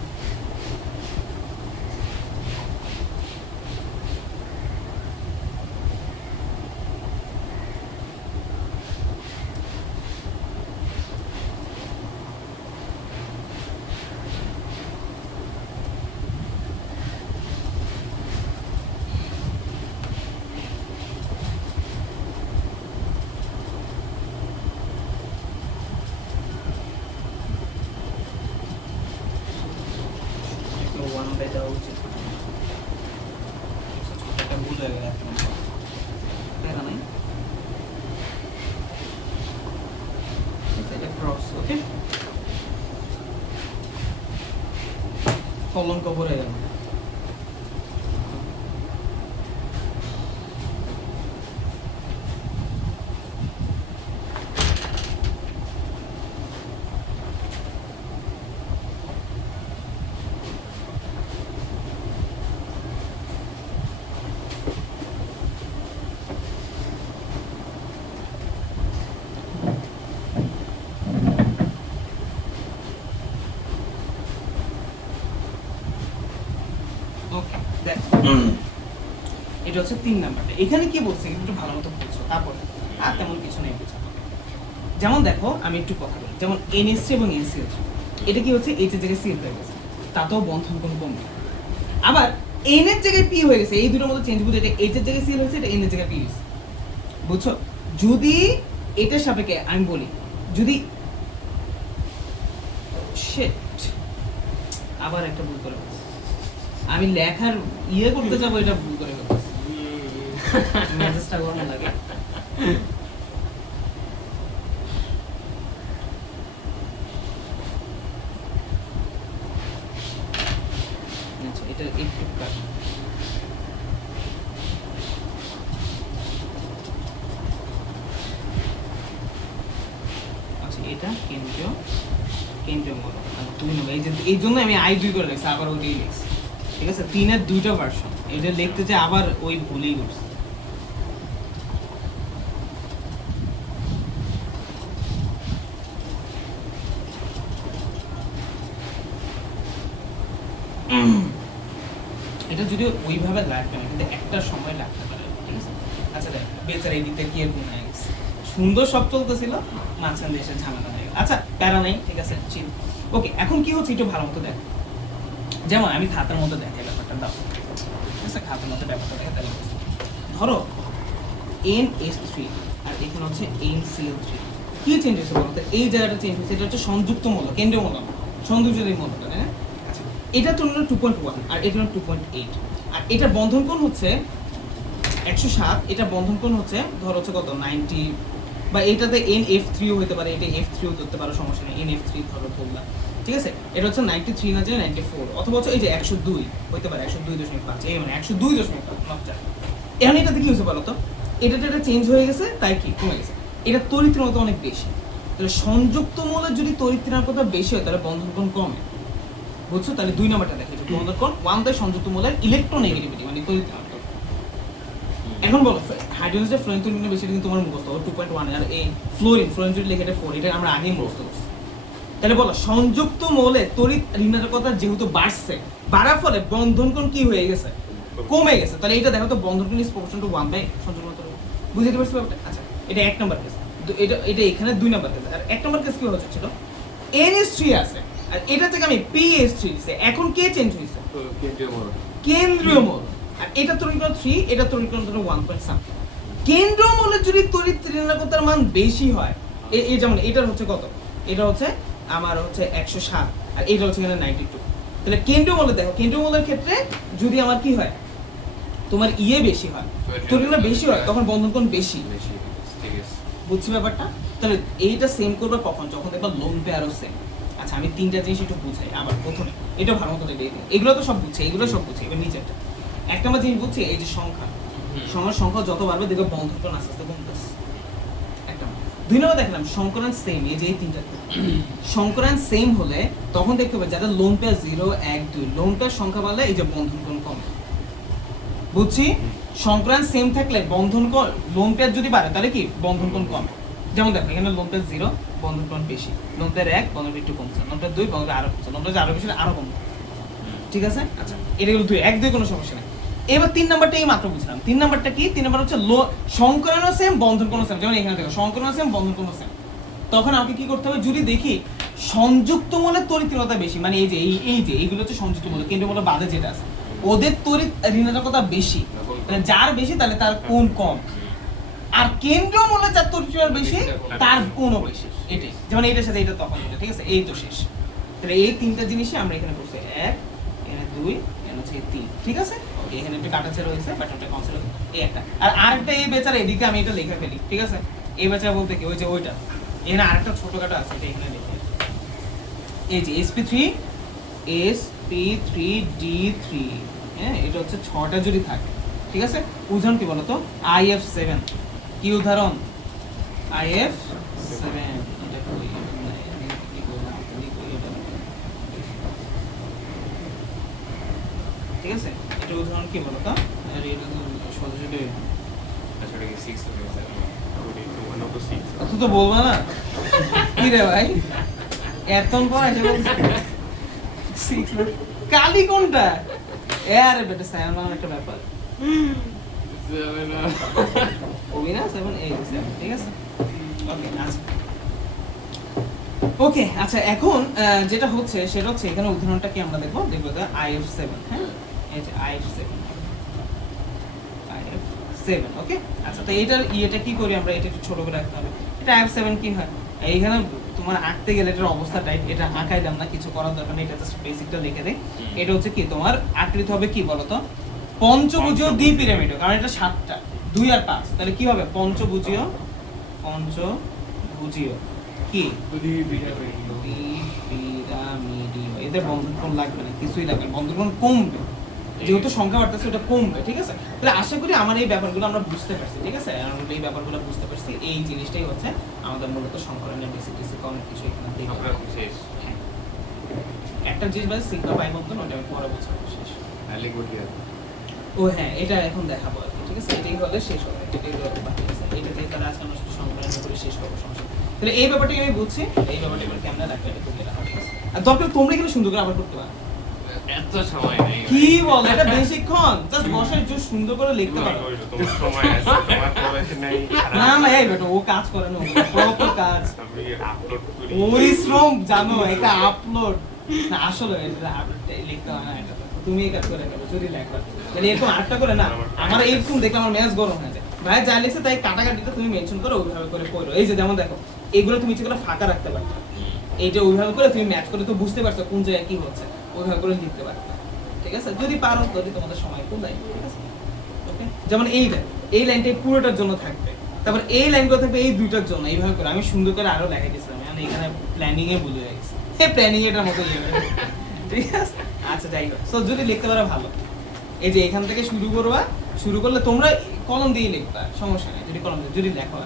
ওয়ান বাই দেওয়া উচিত, এটা ভুল হয়ে গেল, দেখা নাই এটা ক্রস। ওকে, কলঙ্ক ভরে গেল। ওকে, দেখো এটা হচ্ছে 3 নাম্বারটা। এখানে কি বলছে একটু ভালো মতো বুঝছো, তারপর আর তেমন কিছু নেই বুঝছো। যেমন দেখো আমি একটু কথা বলি, যেমন NH3 এবং NCl3, এটা কি হচ্ছে H এর জায়গায় Cl হয়ে গেছে, তাতেও বন্ধন কোণ কমবে। আবার N এর জায়গায় P হয়ে গেছে, এই দুটোর মধ্যে চেঞ্জ বুঝে, এটা H এর জায়গায় Cl হয়েছে, এটা N এর জায়গায় P হয়েছে। বুঝছো? যদি এটার সাপেক্ষে আমি বলি, যদি শিট আবার একটা ভুল করে ফেলছি, আমি লেখার করতে যাবো, এটা ভুল করে ফেলছি, মেসেজটা গরম লাগে। আচ্ছা, এটা একটু কাট। আচ্ছা, এটা কেন্দ্রীয় মূল আর 2 নম্বর, এই জন্য আমি I2 করে লিখছি, আবার ওইটাই লিখছি, ঠিক আছে? 3 এর দুইটা ভার্সন, এটা লিখতে যে আবার ওই ভুলই করছি। এটা যদি ওইভাবে লাগবে না, কিন্তু একটা সময় লাগতে পারে, ঠিক আছে? আচ্ছা দেখ, বেচারা এই দিকটা কি এরকম হয়ে গেছে, সুন্দর সব চলতেছিল, মাঝখান দিয়ে এসে ঝামেলা হয়ে গেল। আচ্ছা, প্যারা নাই, ঠিক আছে, চিল। ওকে, এখন কি হচ্ছে একটু ভালো মতো দেখ। যেমন আমি খাতার মধ্যে দেখে ব্যাপারটা দাও, ঠিক আছে? খাতার মধ্যে ব্যাপারটা দেখে তাহলে ধরো NH3 আর এখানে হচ্ছে NCl3, কি চেঞ্জ হয়েছে বলতো? এই জায়গাটা চেঞ্জ হয়েছে, এটা হচ্ছে সংযুক্ত মূলক, কেন্দ্রীয় মূলক, সংযুক্ত এই মূলকটা, তাই না? আচ্ছা, এটা তো 2.1 আর এটা 2.8, আর এটার বন্ধন কোণ হচ্ছে 107, এটা বন্ধন কোণ হচ্ছে ধর হচ্ছে কত 90, বা এটাতে NF3 হতে পারে, এটা F3 ধরতে পারো, সমস্যা নেই, NF3 ধরো বললাম, ঠিক আছে? এটা হচ্ছে 93 না যে 94, অথবা হচ্ছে এই যে 102 হতে পারে, 102.5, এই মানে 102.5। এখন এটাতে কি হয়েছে বলো তো? এটা চেঞ্জ হয়ে গেছে, তাই কি কমে গেছে, এটা তড়িৎ মতো অনেক বেশি, তাহলে সংযুক্ত মৌলের যদি তড়িৎ ঋণাত্মকতা বেশি হয় তাহলে বন্ধন কোণ কমে, বুঝছো? তাহলে 2 নাম্বারটা দেখো, যে বন্ধন কোণ 1 দ্বারা সংযুক্ত মৌলের ইলেকট্রোনেগেটিভিটি মানে তড়িৎ ঋণাত্মক। এখন বলো হাইড্রোজেন যে ফ্লোরিন তড়িৎ বেশি কিন্তু তোমার মুখস্থ 2.1, আর এই ফ্লোরিন যদি লিখে এটা 4, এটা আমরা আগে মুখস্থ করছি। তাহলে বলো সংযুক্ত মৌলের তড়িৎ ঋণাত্মকতা যেহেতু বাড়ছে, বাড়ার ফলে বন্ধন কোণ কি হয়ে গেছে? কমে গেছে। তাহলে এটা দেখো তো বন্ধন কোণ ইজ প্রপোর্শনাল টু 1 বাই সংযুক্ত মৌলের। বুঝতে পারছো ব্যাপারটা? আচ্ছা, এটা 1 নাম্বার কেস। এটা এখানে 2 নাম্বার কেস। আর 1 নাম্বার কেস কি হচ্ছিল, NH3 আছে আর এটা থেকে আমি PH3 দিছি, এখন কে চেঞ্জ হইছে? কেন্দ্রীয় মৌল। আর এটা তড়িৎকরণ 3, এটা তড়িৎকরণ 1.7। কেন্দ্রীয় মৌলের যদি তড়িৎ ঋণাত্মকতার মান বেশি হয়, এই যেমন এটার হচ্ছে কত, এটা হচ্ছে আমার হচ্ছে 107 আর এটা হচ্ছে এখানে 92। তাহলে কেন্দ্রীয় মৌলের দেখো, কেন্দ্রীয় মৌলের ক্ষেত্রে যদি আমার কি হয়, তোমার বেশি হয়, তড়িৎ বেশি হয়, তখন বন্ধন কোণ বেশি। ঠিক আছে, বুঝছি ব্যাপারটা? তাহলে এইটা সেম করবে কখন, যখন দেখবা লোন পেয়ারও সেম। আচ্ছা, আমি 3টা জিনিস একটু বুঝাই আবার প্রথমে, এটা ভালো মতো দেখে এগুলো তো সব বুঝছে, এগুলো সব বুঝছে। এবার নিচেরটা 1 নাম্বার জিনিস বুঝছি, এই যে সংখ্যা যত বাড়বে দেখবে বন্ধন কোণ আস্তে আস্তে কমতেছে। 1 নাম্বার। 2 নাম্বার দেখলাম সংকরণ সেম, এই যে এই 3টা সংকরণ সেম হলে তখন দেখতে পাবে যাদের লোন পেয়ার 0, 1, 2 লোন পেয়ার সংখ্যা বাড়লে এই যে বন্ধন কোণ কমে। বুঝছি? সংকরণ সেম থাকলে বন্ধন কোণ, লোন পেয়ার যদি বাড়ে তাহলে কি বন্ধন কোণ কমে। যেমন দেখো এখানে লোন পেয়ার 0 বন্ধন কোণ বেশি, লোন পেয়ার 1 বন্ধন একটু কমছে, লোন পেয়ার 2 বন্ধন আরো কমছে, লোন পেয়ার আরো বেশি আরো কমছে। ঠিক আছে? আচ্ছা, এটা হলো 2, 1, 2 কোনো সমস্যা নেই। এবার 3 নাম্বারটা এই মাত্র বুঝলাম। 3 নাম্বারটা কি? 3 নাম্বার হচ্ছে সংকরণও সেম বন্ধন কোণ সেম। যেমন এখানে দেখো সংকরণও সেম বন্ধন কোণ সেম। তখন আমাকে কি করতে হবে, যদি দেখি সংযুক্ত মৌলের তড়িৎ ঋণাত্মকতা বেশি, মানে এই যে এইগুলো হচ্ছে সংযুক্ত মৌল, কেন্দ্রীয় মৌলের বাদে যেটা আছে ওদের তড়িৎ ঋণাত্মকতা বেশি, মানে যার বেশি তাহলে তার কোণ কম। আর কেন্দ্রীয় মৌলের যার তড়িৎ ঋণাত্মকতা বেশি তার কোণও বেশি। এটাই, যেমন এইটার সাথে এটা তখন ঠিক আছে, এই তো শেষ। তাহলে এই 3টা জিনিসই আমরা এখানে করছি, 1, এখানে 2, এখানে হচ্ছে 3। ঠিক আছে? ওকে, এখানে একটা কাটাছেড়া হয়েছে, বাট ওটা কনসেপ্ট এই একটা। আর আরেকটা এই বেচারা এদিকে আমি এটা লেখা ফেলি। ঠিক আছে? এই বেচারা বলতে কি, ওই যে ওইটা এখানে আরেকটা ছোটখাটো আছে, এটা এখানে লিখে এই যে sp3d3, হ্যাঁ, এটা হচ্ছে 6টা যদি থাকে। ঠিক আছে? উদাহরণ কি বলতো, IF7 কি উদাহরণ? IF7 এটা কই, ঠিক আছে? এটা উদাহরণ কি বলতো, আর এটা তো সহজে আচ্ছা এটা কি 6 হয়ে গেছে? অত তো বলবা না কি রে ভাই, এতন পর এসে বলছিস কালি কোনটা? আরে বেটা সায়ন একটা ব্যাপার, অবিনাশ এবং এই ঠিক আছে? ওকে আচ্ছা, ওকে আচ্ছা, এখন যেটা হচ্ছে সেটা হচ্ছে এখানে উদাহরণটা কি আমরা দেখবো IF7, হ্যাঁ, এই যে IF7, ওকে আচ্ছা। তো এটার ইয়েটা কি করি আমরা, এটা একটু ছোট করে রাখতে হবে। এটা IF7 কি হয়, এইখানে তোমার আঁকতে গেলে এটার অবস্থা টাইপ, এটা আঁকাইলাম না, কিছু করার দরকার নেই, এটা জাস্ট বেসিকটা লিখে দেই। এটা হচ্ছে কি তোমার আকৃতি হবে কি বলতো, পঞ্চভুজীয় দ্বিপিরামিড, কারণ এটা 7টা, 2 আর 5, তাহলে কি হবে পঞ্চভুজীয় কি দ্বিপিরামিডীয়। এদের বন্ধন কোণ লাগবে না, কিছুই লাগবে না, বন্ধন কোণ কমবে যেহেতু সংখ্যা বাড়তেছে, ওটা কমবে। ঠিক আছে? তাহলে আশা করি আমার এই ব্যাপারগুলো আমরা বুঝতে পারছি। ঠিক আছে? আমরা এই ব্যাপারগুলো বুঝতে পারছি, এই জিনিসটাই হচ্ছে আমাদের মূলত সংকরণের বেসিক অনেক কিছু এখানে দেখে আমরা শেষ। হ্যাঁ, একটা জিনিস বাজে সিগমা পাই মতন, ওটা আমি পরে বলছি শেষ। তাহলে কোটি আছে। ও হ্যাঁ, এটা এখন দেখাবো আর কি। ঠিক আছে? এটাই হলে শেষ হবে, এটাই হলে বাকি আছে, এটা দিয়ে তাহলে আজকে আমরা সংকরণ করে শেষ করবো, সমস্যা। তাহলে এই ব্যাপারটাকে আমি বুঝছি, এই ব্যাপারটা এবার ক্যামেরা রাখবে, এটা করতে রাখা। ঠিক আছে? আর দরকার তোমরা এখানে সুন্দর করে আবার করতে পারো। এত সময় নেই কি বল, এটা বেশিক্ষণ জাস্ট বসে একটু সুন্দর করে লিখতে পারো। তোমার সময় আছে, তোমার পড়াশোনা নেই। না না, এই বেটা ও কাজ করে না, কত কাজ, আমি আপলোড করি। পরিশ্রম জানো, এটা আপলোড না, আসলে এটা লিখতে হয় না, এটা তুমি এই কাজ করে গেলো যদি লেখো, মানে এরকম আটটা করে না, আমার এরকম দেখলে আমার মেজাজ গরম হয়ে যায়। ভাই যা লিখছে তাই কাটাকাটিটা তুমি মেনশন করো, ওইভাবে করে পড়ো। এই যে যেমন দেখো, এগুলো তুমি ইচ্ছে করে ফাঁকা রাখতে পারছো, এইটা ওইভাবে করে তুমি ম্যাচ করে তো বুঝতে পারছো কোন জায়গায় কি হচ্ছে, ওইভাবে করে লিখতে পারছো। ঠিক আছে? যদি পারো, যদি তোমাদের সময় কোথায়। ঠিক আছে? ওকে, যেমন এই লাইনটা পুরোটার জন্য থাকবে, তারপর এই লাইনগুলো থাকবে এই দুইটার জন্য, এইভাবে করে আমি সুন্দর করে আরো লেখা গেছিলাম, মানে এখানে প্ল্যানিং এ ভুলে গেছি, এই প্ল্যানিং এটার মতো ইয়ে হয়ে গেছে। ঠিক আছে? আচ্ছা যাই হোক, সো যদি লিখতে পারো ভালো। এই যে এখান থেকে শুরু করবা, শুরু করলে তোমরা কলম দিয়ে লিখবা, সমস্যা নেই, যদি কলম দিয়ে যদি লেখো।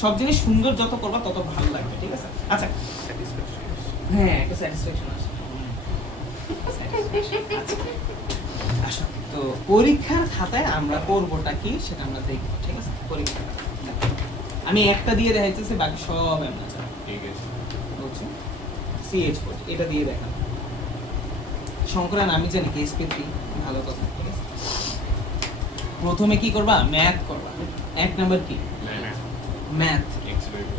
সব জিনিস সুন্দর যত করবা তত ভালো লাগবে, ঠিক আছে? আচ্ছা, হ্যাঁ, একটা স্যাটিসফ্যাকশন আসে। আচ্ছা, আসো। তো পরীক্ষার খাতায় আমরা করবোটা কি সেটা আমরা দেখবো, ঠিক আছে? পরীক্ষার খাতা দেখো। আমি একটা দিয়ে দেখাইতেছি, বাকি সব এমন আছে, ঠিক আছে। বুঝছো? CH4 এটা দিয়ে দেখা। সংকরান আমি জানি KSP3 ভালো কথা, ঠিক আছে? প্রথমে কি করবা? ম্যাথ করবা। 1 নাম্বার কি? ম্যাথ।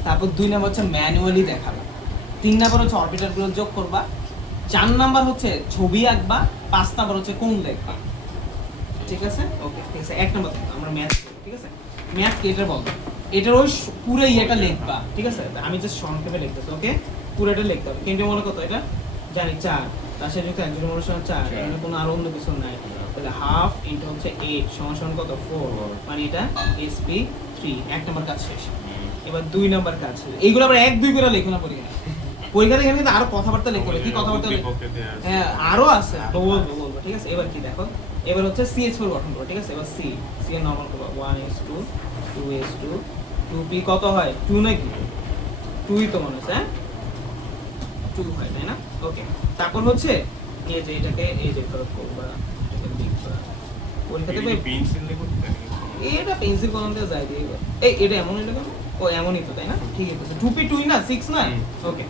তারপর 2 নাম্বার হচ্ছে ম্যানুয়ালি দেখাবা। 3 নাম্বার হচ্ছে অরবিটালগুলো যোগ করবা। 4 নাম্বার হচ্ছে ছবি আঁকবা। 5 নাম্বার হচ্ছে কোণ দেখবা। ঠিক আছে? ওকে, ঠিক আছে। 1 নাম্বার আমরা ম্যাথ করব, ঠিক আছে? ম্যাথ কি এটা বলবো? এটার ওই পুরো ইয়েটা লিখবা, ঠিক আছে? আমি জাস্ট সংক্ষেপে লিখতেছি, ওকে? পুরোটা লিখতে হবে। কেন্দ্রীয় মূল কত এটা? জানি 4। তার সাথে যুক্ত একজনের মূল সমান 4। এখানে কোনো আর অন্য কিছু নাই। তাহলে হাফ ইনটু হচ্ছে 8 সমান সমান কত? 4। মানে এটা SP3। 1 নাম্বার কাজ শেষ। এবার 2 নাম্বার কাজ শেষ। এইগুলো আবার 1 2 করে লিখো না পরীক্ষায়। পরীক্ষাতে এখানে কিন্তু আরো কথাবার্তা লিখতে হবে। কি কথাবার্তা লিখবে? হ্যাঁ, আরো আছে। বলবো, ঠিক আছে? এবার কি দেখো? এবার হচ্ছে CH4 গঠন করো, ঠিক আছে? এবার C এর নরমাল করো 1s2 2s2 2p কত হয়? 2 নাকি? 2ই তো মনে হচ্ছে, হ্যাঁ? 2 হয়, তাই না? ওকে। তারপর হচ্ছে এই যে এটাকে এই যে করো করবা, এটাকে লিখবা। পরীক্ষাতে পেন্সিল দিয়ে করতে হয়। এটা পেন্সিল কলম দিয়ে যাই দিয়ে এই এটা এমন হইলো কেন? ও এমনই তো, তাই না? ঠিক আছে। 2p 2 না 6 না? ওকে।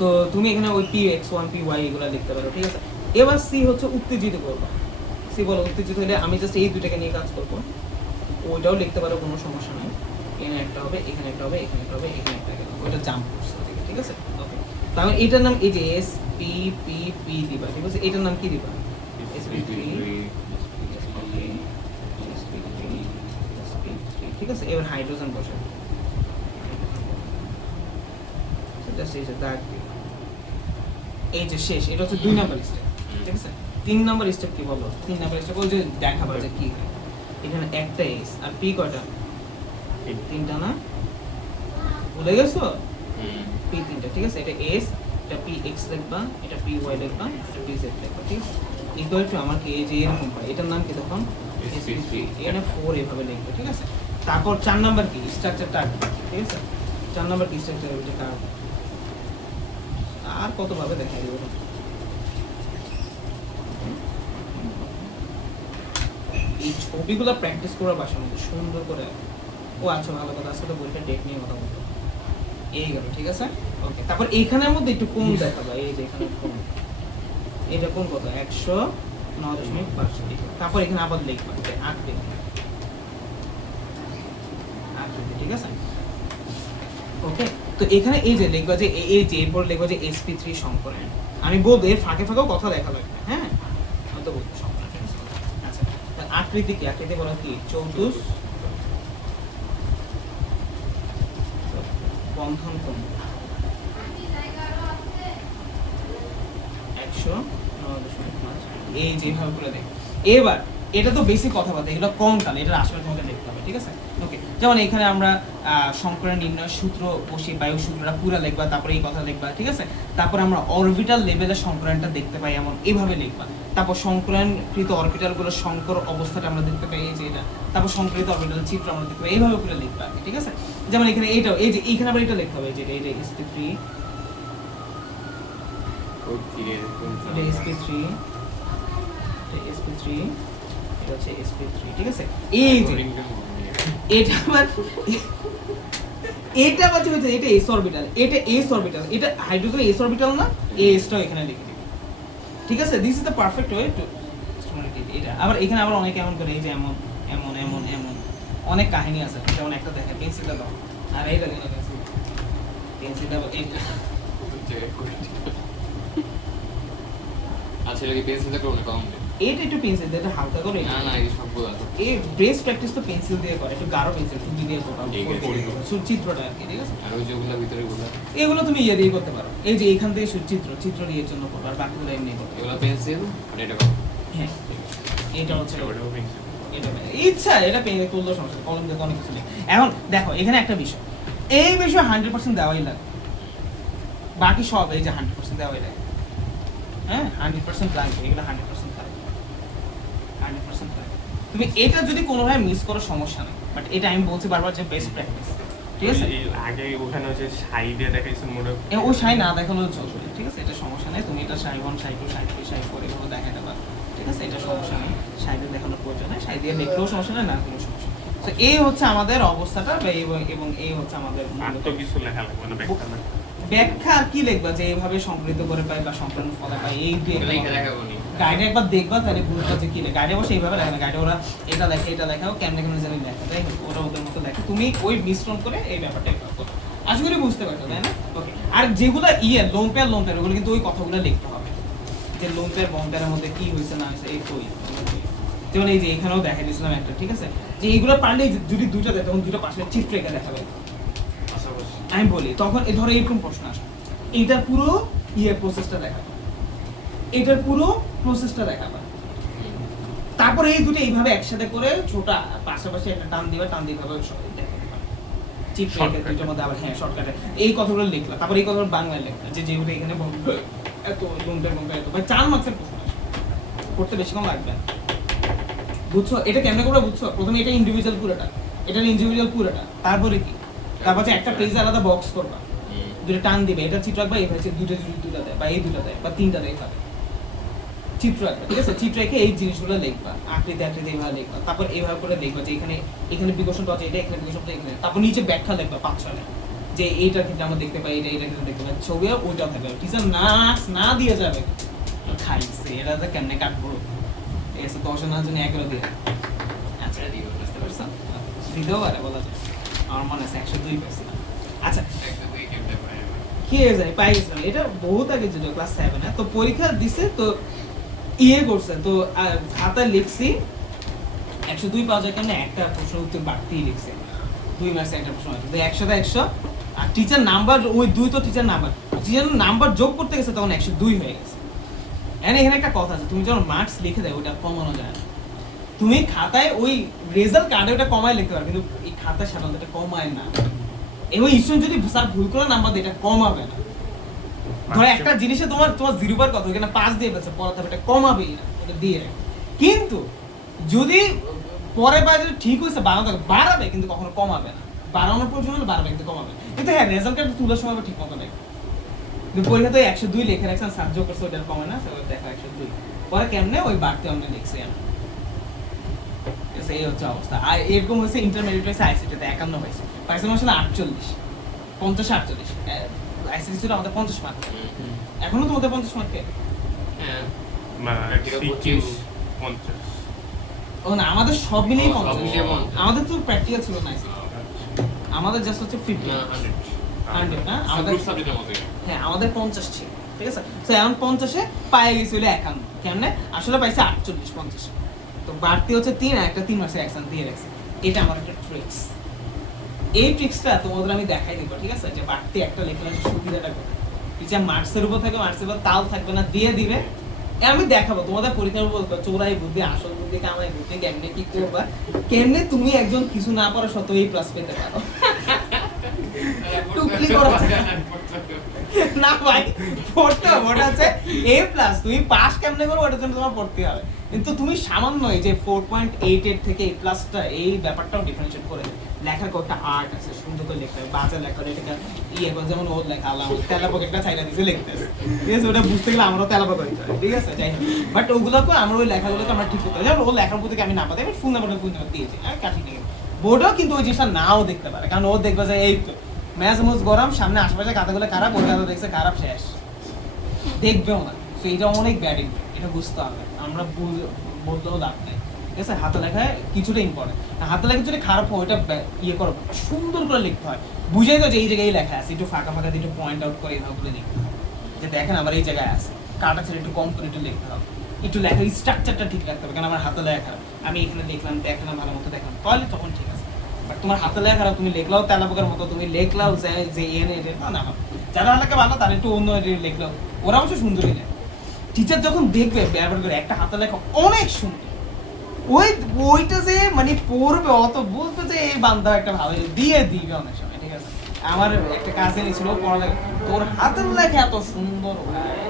তো তুমি এখানে ওই px1 py এগুলা লিখতে পারো, ঠিক আছে? এবার C হচ্ছে উত্তেজিত করবা। C বলো উত্তেজিত হলে আমি জাস্ট এই দুইটাকে নিয়ে কাজ করব। ওইটাও লিখতে পারো, কোনো সমস্যা নাই। এখানে একটা হবে, এখানে একটা হবে, এখানে একটা হবে, এখানে একটা হবে। ওইটা জাম্প করছে, ঠিক আছে? ওকে। তাহলে এটার নাম এই যে S P P P দিবা, ঠিক আছে? এটার নাম কি দিবা? SP3 ঠিক আছে? এবার হাইড্রোজেন বসাও। জাস্ট এই যে দাগ দিও। এই যে শেষ, এটা হচ্ছে 2 নাম্বার স্টেপ, ঠিক আছে? 3 নাম্বার স্টেপ কি বলো? 3 নাম্বার স্টেপ ওই যে দেখাবা যে কি হয়। এখানে একটা এস আর পি কয়টা? 3টা না? ভুলে গেছো? পি 3টা, ঠিক আছে? এটা এস, এটা পি এক্স লিখবা, এটা পি ওয়াই লিখবা, এটা পি জেড লিখবা, ঠিক আছে? ইকুয়াল টু আমার কি এই যে এরকম হয়, এটার নাম কি তখন? SP3। এখানে 4 এভাবে লিখবে, ঠিক আছে? তারপর 4 নাম্বার কি? স্ট্রাকচারটা আঁকবে, ঠিক আছে? 4 নাম্বার কি স্ট্রাকচার এটা আঁকবে। আর কত ভাবে দেখাই দিব? এই ছবিগুলো প্র্যাকটিস করার বাসার মধ্যে সুন্দর করে। ও আচ্ছা, ভালো কথা। আজকে তো বইটা ডেট নিয়ে কথা বলবো। এই গেল, ঠিক আছে? ওকে। তারপর এইখানের মধ্যে একটু কোণ দেখাবা। এই যে এখানে কোণ, এটা কোণ কত? 109.5। তারপর এখানে আবার লিখবা, আঁকবে, ঠিক আছে? ওকে। তো এখানে এই যে লিখবা যে এই যে এরপর লিখবা যে SP3 সংকরণ। আমি বলবো এর ফাঁকে ফাঁকেও কথা দেখা লাগবে, হ্যাঁ? হয়তো বলবো সংকরণ, ঠিক আছে? আচ্ছা, আকৃতি কি? আকৃতি বলা কি? চৌতুষ বন্ধন কোণ 109.5। এই যেভাবে করে দেখ। এবার এটা তো বেসিক কথাবার্তা, এগুলো কম কাল, এটা আসলে তোমাকে দেখতে হবে, ঠিক আছে? ওকে। যেমন এখানে আমরা সংকরণ নির্ণয় সূত্র বসিয়ে বায়ু সূত্রটা পুরো লিখবা, তারপরে এই কথা লিখবা, ঠিক আছে? তারপর আমরা অরবিটাল লেভেলের সংকরণটা দেখতে পাই, এমন এইভাবে লিখবা। তারপর সংকরণকৃত অরবিটালগুলো সংকর অবস্থাটা আমরা দেখতে পাই, এই যে এটা। তারপর সংকরিত অরবিটাল চিত্র আমরা দেখতে পাই, এইভাবে করে লিখবা, ঠিক আছে? যেমন এখানে এইটাও এই যে এইখানে আবার এটা লিখতে হবে, যে এটা SP3, এটা SP3, এটা SP3, এটা হচ্ছে SP3, ঠিক আছে? এই যে এটা আবার এটা আবার হচ্ছে এটা s অরবিটাল, এটা s অরবিটাল, এটা হাইড্রোজেন s অরবিটাল না? s টাও এখানে লিখে দিবি, ঠিক আছে? This is the perfect way to এটা। আবার এখানে আবার অনেকে এমন করে, এই যে এমন এমন এমন এমন অনেক কাহিনী আছে। যেমন একটা দেখে পেন্সিলটা দাও, আর এইটা দিন পেন্সিলটা এইটা। আচ্ছা, এটা কি পেন্সিলটা করো না কম? এটা একটু পেন্সিল দিয়ে এটা হালকা করে। না না, এই সবগুলো আছে। এই বেস প্র্যাকটিস তো পেন্সিল দিয়ে করে, একটু গাঢ় পেন্সিল টুকি দিয়ে করো, ঠিক আছে। চিত্রটা আর কি, ঠিক আছে? আর ওই যেগুলো ভিতরে গুলো এগুলো তুমি ইয়ে দিয়ে করতে পারো, এই যে এখান থেকে চিত্র দিয়ে জন্য করবে, আর বাকিগুলো এমনি করবে। এগুলো পেন্সিল আর এটা কম। হ্যাঁ, এটা হচ্ছে ওটাও পেন্সিল। এটা ইচ্ছা, এটা পেন্সিল তুললো সমস্যা, কলম দিয়ে অনেক কিছু নেই। এখন দেখো এখানে একটা বিষয়, এই বিষয়ে 100% দেওয়াই লাগে, বাকি সব এই যে 100% দেওয়াই লাগে। হ্যাঁ, 100% লাগবে, এগুলো 100% লাগবে, 100% লাগবে। তুমি এটা যদি কোনোভাবে মিস করো সমস্যা নেই, বাট এটা আমি বলছি বারবার যে বেস্ট প্র্যাকটিস। ঠিক আছে? এই আগে ওখানে যে সাইডে দেখাইছেন মনে হয় ওই সাই না দেখালেও চলবে, ঠিক আছে? এটা সমস্যা নেই, তুমি এটা সাই 1 সাই 2 সাই 3 সাই 4 এগুলো দেখাতে পারো, ঠিক আছে? এটা সমস্যা নেই, সাইডে দেখানোর প্রয়োজন নেই, সাই দিয়ে লিখলেও সমস্যা নেই, না কোনো সমস্যা নেই। তো এই হচ্ছে আমাদের অবস্থাটা এবং এই হচ্ছে আমাদের আর তো কিছু লেখা লাগবে না ব্যাখ্যা না ব্যাখ্যা। আর কি লিখবা যে এইভাবে সংকলিত করে পাই বা সংকলন ফলে পাই, এই লেখা দেখাবো নি। গাইডে একবার দেখবা তাহলে বুঝবা যে কি লেখা। গাইডে বসে এইভাবে লেখে না, গাইডে ওরা এটা লেখে এটা লেখাও কেমনে কেমনে জানি লেখা, তাই ওরা ওদের মতো লেখে, তুমি ওই মিশ্রণ করে এই ব্যাপারটা করো। আশা করি বুঝতে পারছো, তাই না? ওকে। আর যেগুলো লোন পেয়ার ওগুলো কিন্তু ওই কথাগুলো লিখতে হবে, যে লোন পেয়ার বন পেয়ারের মধ্যে কি হয়েছে না হয়েছে, এই তো যেমন এই যে এখানেও দেখা দিয়েছিলাম একটা, ঠিক আছে? যে এইগুলো পারলে যদি দুটো দেয় তখন দুটো পাশে চিত্র এঁকে দেখাবে। পাশাপাশি আমি বলি তখন ধরো এরকম প্রশ্ন আসে, এইটার পুরো প্রসেসটা দেখাবে, এটার পুরো প্রসেসটা দেখাবে, তারপরে এই দুটো এইভাবে একসাথে করে ছোট পাশাপাশি একটা টান দিবা, টান দিয়ে ভাবে দেখাবে চিত্র এঁকে দুটোর মধ্যে আবার হ্যাঁ শর্টকাটে এই কথাগুলো লিখলা, তারপরে এই কথাগুলো বাংলায় লিখলা, যে যেগুলো এখানে এত লোনটার এত ভাই 4 মার্কসের প্রশ্ন আসে, পড়তে বেশিক্ষণ লাগবে না। বুঝছো এটা কেমনে করে বুঝছো? প্রথমে এটা ইন্ডিভিজুয়াল পুরোটা, এটা ইন্ডিভিজুয়াল পুরোটা, তারপরে কি তারপর একটা পেজে আলাদা বক্স করবা, দুটো টান দিবে, এটা চিত্র আঁকবা, এই হচ্ছে দুটো দেয় বা এই দুটো দেয় বা তিনটা দেয়, এইভাবে চিত্র আঁকবা, ঠিক আছে? চিত্র এঁকে এই জিনিসগুলো লিখবা, আকৃতি এইভাবে লিখবা, তারপর এইভাবে করে লিখবা যে এখানে বিকশনটা হচ্ছে এটা, এখানে বিকশনটা এখানে, তারপর নিচে ব্যাখ্যা লিখবা 5-6 লাইন, যে এইটার ক্ষেত্রে আমরা দেখতে পাই এটা, এইটার ক্ষেত্রে দেখতে পাই, ছবি ওইটাও থাকবে, টিচার না দিয়ে যাবে খাইছে এটা তো কেমনে কাটবো, ঠিক আছে? 10 এর জন্য 11 দিয়ে আচ্ছা দিব, বুঝতে পারছো? দিতেও পারে বলা যায়, আমার মনে আছে 102 পাইছিলাম। আচ্ছা একটা দুই কেমনে পাই আমি। কি হয়ে যায় পাই গেছিলাম, এটা বহুত আগে ছিল ক্লাস 7 এ। তো পরীক্ষা দিছে, তো করছে, তো খাতায় লিখছি 102 পাওয়া যায় কেন, একটা প্রশ্ন উত্তর বাড়তেই লিখছে, 2 মার্কসে একটা প্রশ্ন আছে, তো 100 তে 100, আর টিচার নাম্বার ওই 2 তো টিচার নাম্বার যোগ করতে গেছে তখন 102 হয়ে গেছে। এখানে একটা কথা আছে, তুমি যখন মার্কস লিখে দেয় ওটা কমানো যায় না, তুমি খাতায় ওই রেজাল্ট কার্ডে ওটা কমায় লিখতে পারো, কিন্তু এই খাতায় সাধারণত এটা কমায় না, এবং স্টুডেন্ট যদি স্যার ভুল করে নাম্বার দেয় এটা কমাবে না। ধরো একটা জিনিসে তোমার 0 বার কথা ওখানে 5 দিয়ে ফেলছে, পরে তবে এটা কমাবেই না, এটা দিয়ে রাখবে। কিন্তু যদি পরে বা যদি ঠিক হয়েছে বাড়াবে, কিন্তু কখনো কমাবে না, বাড়ানোর প্রয়োজন হলে বাড়াবে কিন্তু কমাবে না। কিন্তু হ্যাঁ রেজাল্ট কার্ড তোলার সময় ঠিক মতো দেখবে, কিন্তু পরীক্ষাতে 102 লিখে রাখছেন, সাহায্য করছে ওটা কমে না, সেটা দেখা 102 পরে কেমনে ওই বাড়তে আমরা লিখছি আমি, এই হচ্ছে অবস্থা। আর এরকম হয়েছে ইন্টারমিডিয়েট হয়েছে আইসিটিতে 51 হয়েছে, পার্সেন্ট ছিল 48, 50-48, আইসিটি ছিল আমাদের 50 মার্ক, এখনো তোমাদের 50 মার্কে? হ্যাঁ না এটা 25 50 ও না, আমাদের সব মিলিয়ে সব 50, মিলিয়ে 50 আমাদের তো প্র্যাকটিক্যাল ছিল না ICT, আমাদের জাস্ট হচ্ছে 50 না 100 100 না আমাদের আমাদের, গ্রুপ সাবজেক্টের মতই। হ্যাঁ আমাদের 50 ছিল, ঠিক আছে? তো এখন 50-এ পায়ে গেছিল 51, কেমনে আসলে পাইছে 48-50, তো বাড়তি হচ্ছে 3, আর একটা 3 মাসে অ্যাকশন দিয়ে রাখছে। এটা আমার একটা ট্রিক্স, এই ট্রিক্সটা তোমাদের আমি দেখাই দিব, ঠিক আছে? যে বাড়তি একটা লেখা সুবিধাটা করে টিচার মার্কসের উপর থাকে, মার্কসের উপর তাল থাকবে না, দিয়ে দিবে, আমি দেখাবো তোমাদের পরীক্ষার উপর চোরাই বুদ্ধি, আসল বুদ্ধি, কামাই বুদ্ধি, কেমনে কি করবা, কেমনে তুমি একজন কিছু না পড়া সত্ত্বেও এই প্লাস পেতে পারো। টুকলি করা না ভাই, পড়তে হবে, ওটা আছে A+, তুমি পাস কেমনে করো ওটার জন্য তোমার পড়তে হবে, কিন্তু তুমি সামান্য এই যে 4.88 থেকে A+টা এই ব্যাপারটাও ডিফারেন্সিয়েট করে লেখার একটা আর্ট আছে, সুন্দর করে লিখতে হবে, বাজে লেখা এটাকে যেমন ওর লেখা আলাম তেলাপক একটা চাইনা দিতে লিখতে আছে, ঠিক আছে? ওটা বুঝতে গেলে আমরাও তেলাপক হইতে হয়, ঠিক আছে? যাই হোক, বাট ওগুলোকে আমরা ওই লেখাগুলোকে আমরা ঠিক করতে হবে, যেমন ওর লেখার প্রতি আমি না পাতে, আমি ফুল নাম্বার দিয়েছি, আমি কাটি নিয়ে বোর্ডও কিন্তু ওই জিনিসটা নাও দেখতে পারে, কারণ ও দেখবে যে এই তো ম্যাচ মুজ গরম, সামনে আশেপাশে খাতাগুলো খারাপ, ওই খাতা দেখছে খারাপ, শেষ, দেখবেও না। তো এটা অনেক ব্যাড ইম্প্যাক্ট, এটা বুঝতে হবে, আমরা বলতেও লাভ নেই, ঠিক আছে? হাতে লেখায় কিছুটা ইম্পর্টেন্ট, হাতে লেখা যদি খারাপ হয় ওইটা করো, সুন্দর করে লিখতে হয়, বুঝেই তো যে এই জায়গায় লেখা আছে, একটু ফাঁকা ফাঁকা দিয়ে একটু পয়েন্ট আউট করে এইভাবে করে লিখতে হবে, যে দেখেন আমার এই জায়গায় আছে, কাটা ছেড়ে একটু কম করে একটু লিখতে হবে, একটু লেখার স্ট্রাকচারটা ঠিক রাখতে হবে, কারণ আমার হাতে লেখা আমি এখানে লিখলাম, দেখলাম ভালো মতো দেখলাম, তাহলে তখন ঠিক আছে। বাট তোমার হাতে লেখা খারাপ, তুমি লেখলাও তেলাপোকার মতো, তুমি লেখলাও যে না হবে, যারা লেখা ভালো তারা একটু অন্য লেখলাও, ওরা অবশ্য সুন্দরই লেখে, টিচার যখন দেখবে ব্যবহার করে একটা হাতে লেখা অনেক সুন্দর, ওইটা যে মানে পড়বে অত বলবে যে এই বান্দা একটা ভালো দিয়ে দিবে অনেক সময়, ঠিক আছে? আমার একটা কাজিন ছিল পড়ালেখা, তোর হাতের লেখা এত সুন্দর ভাই,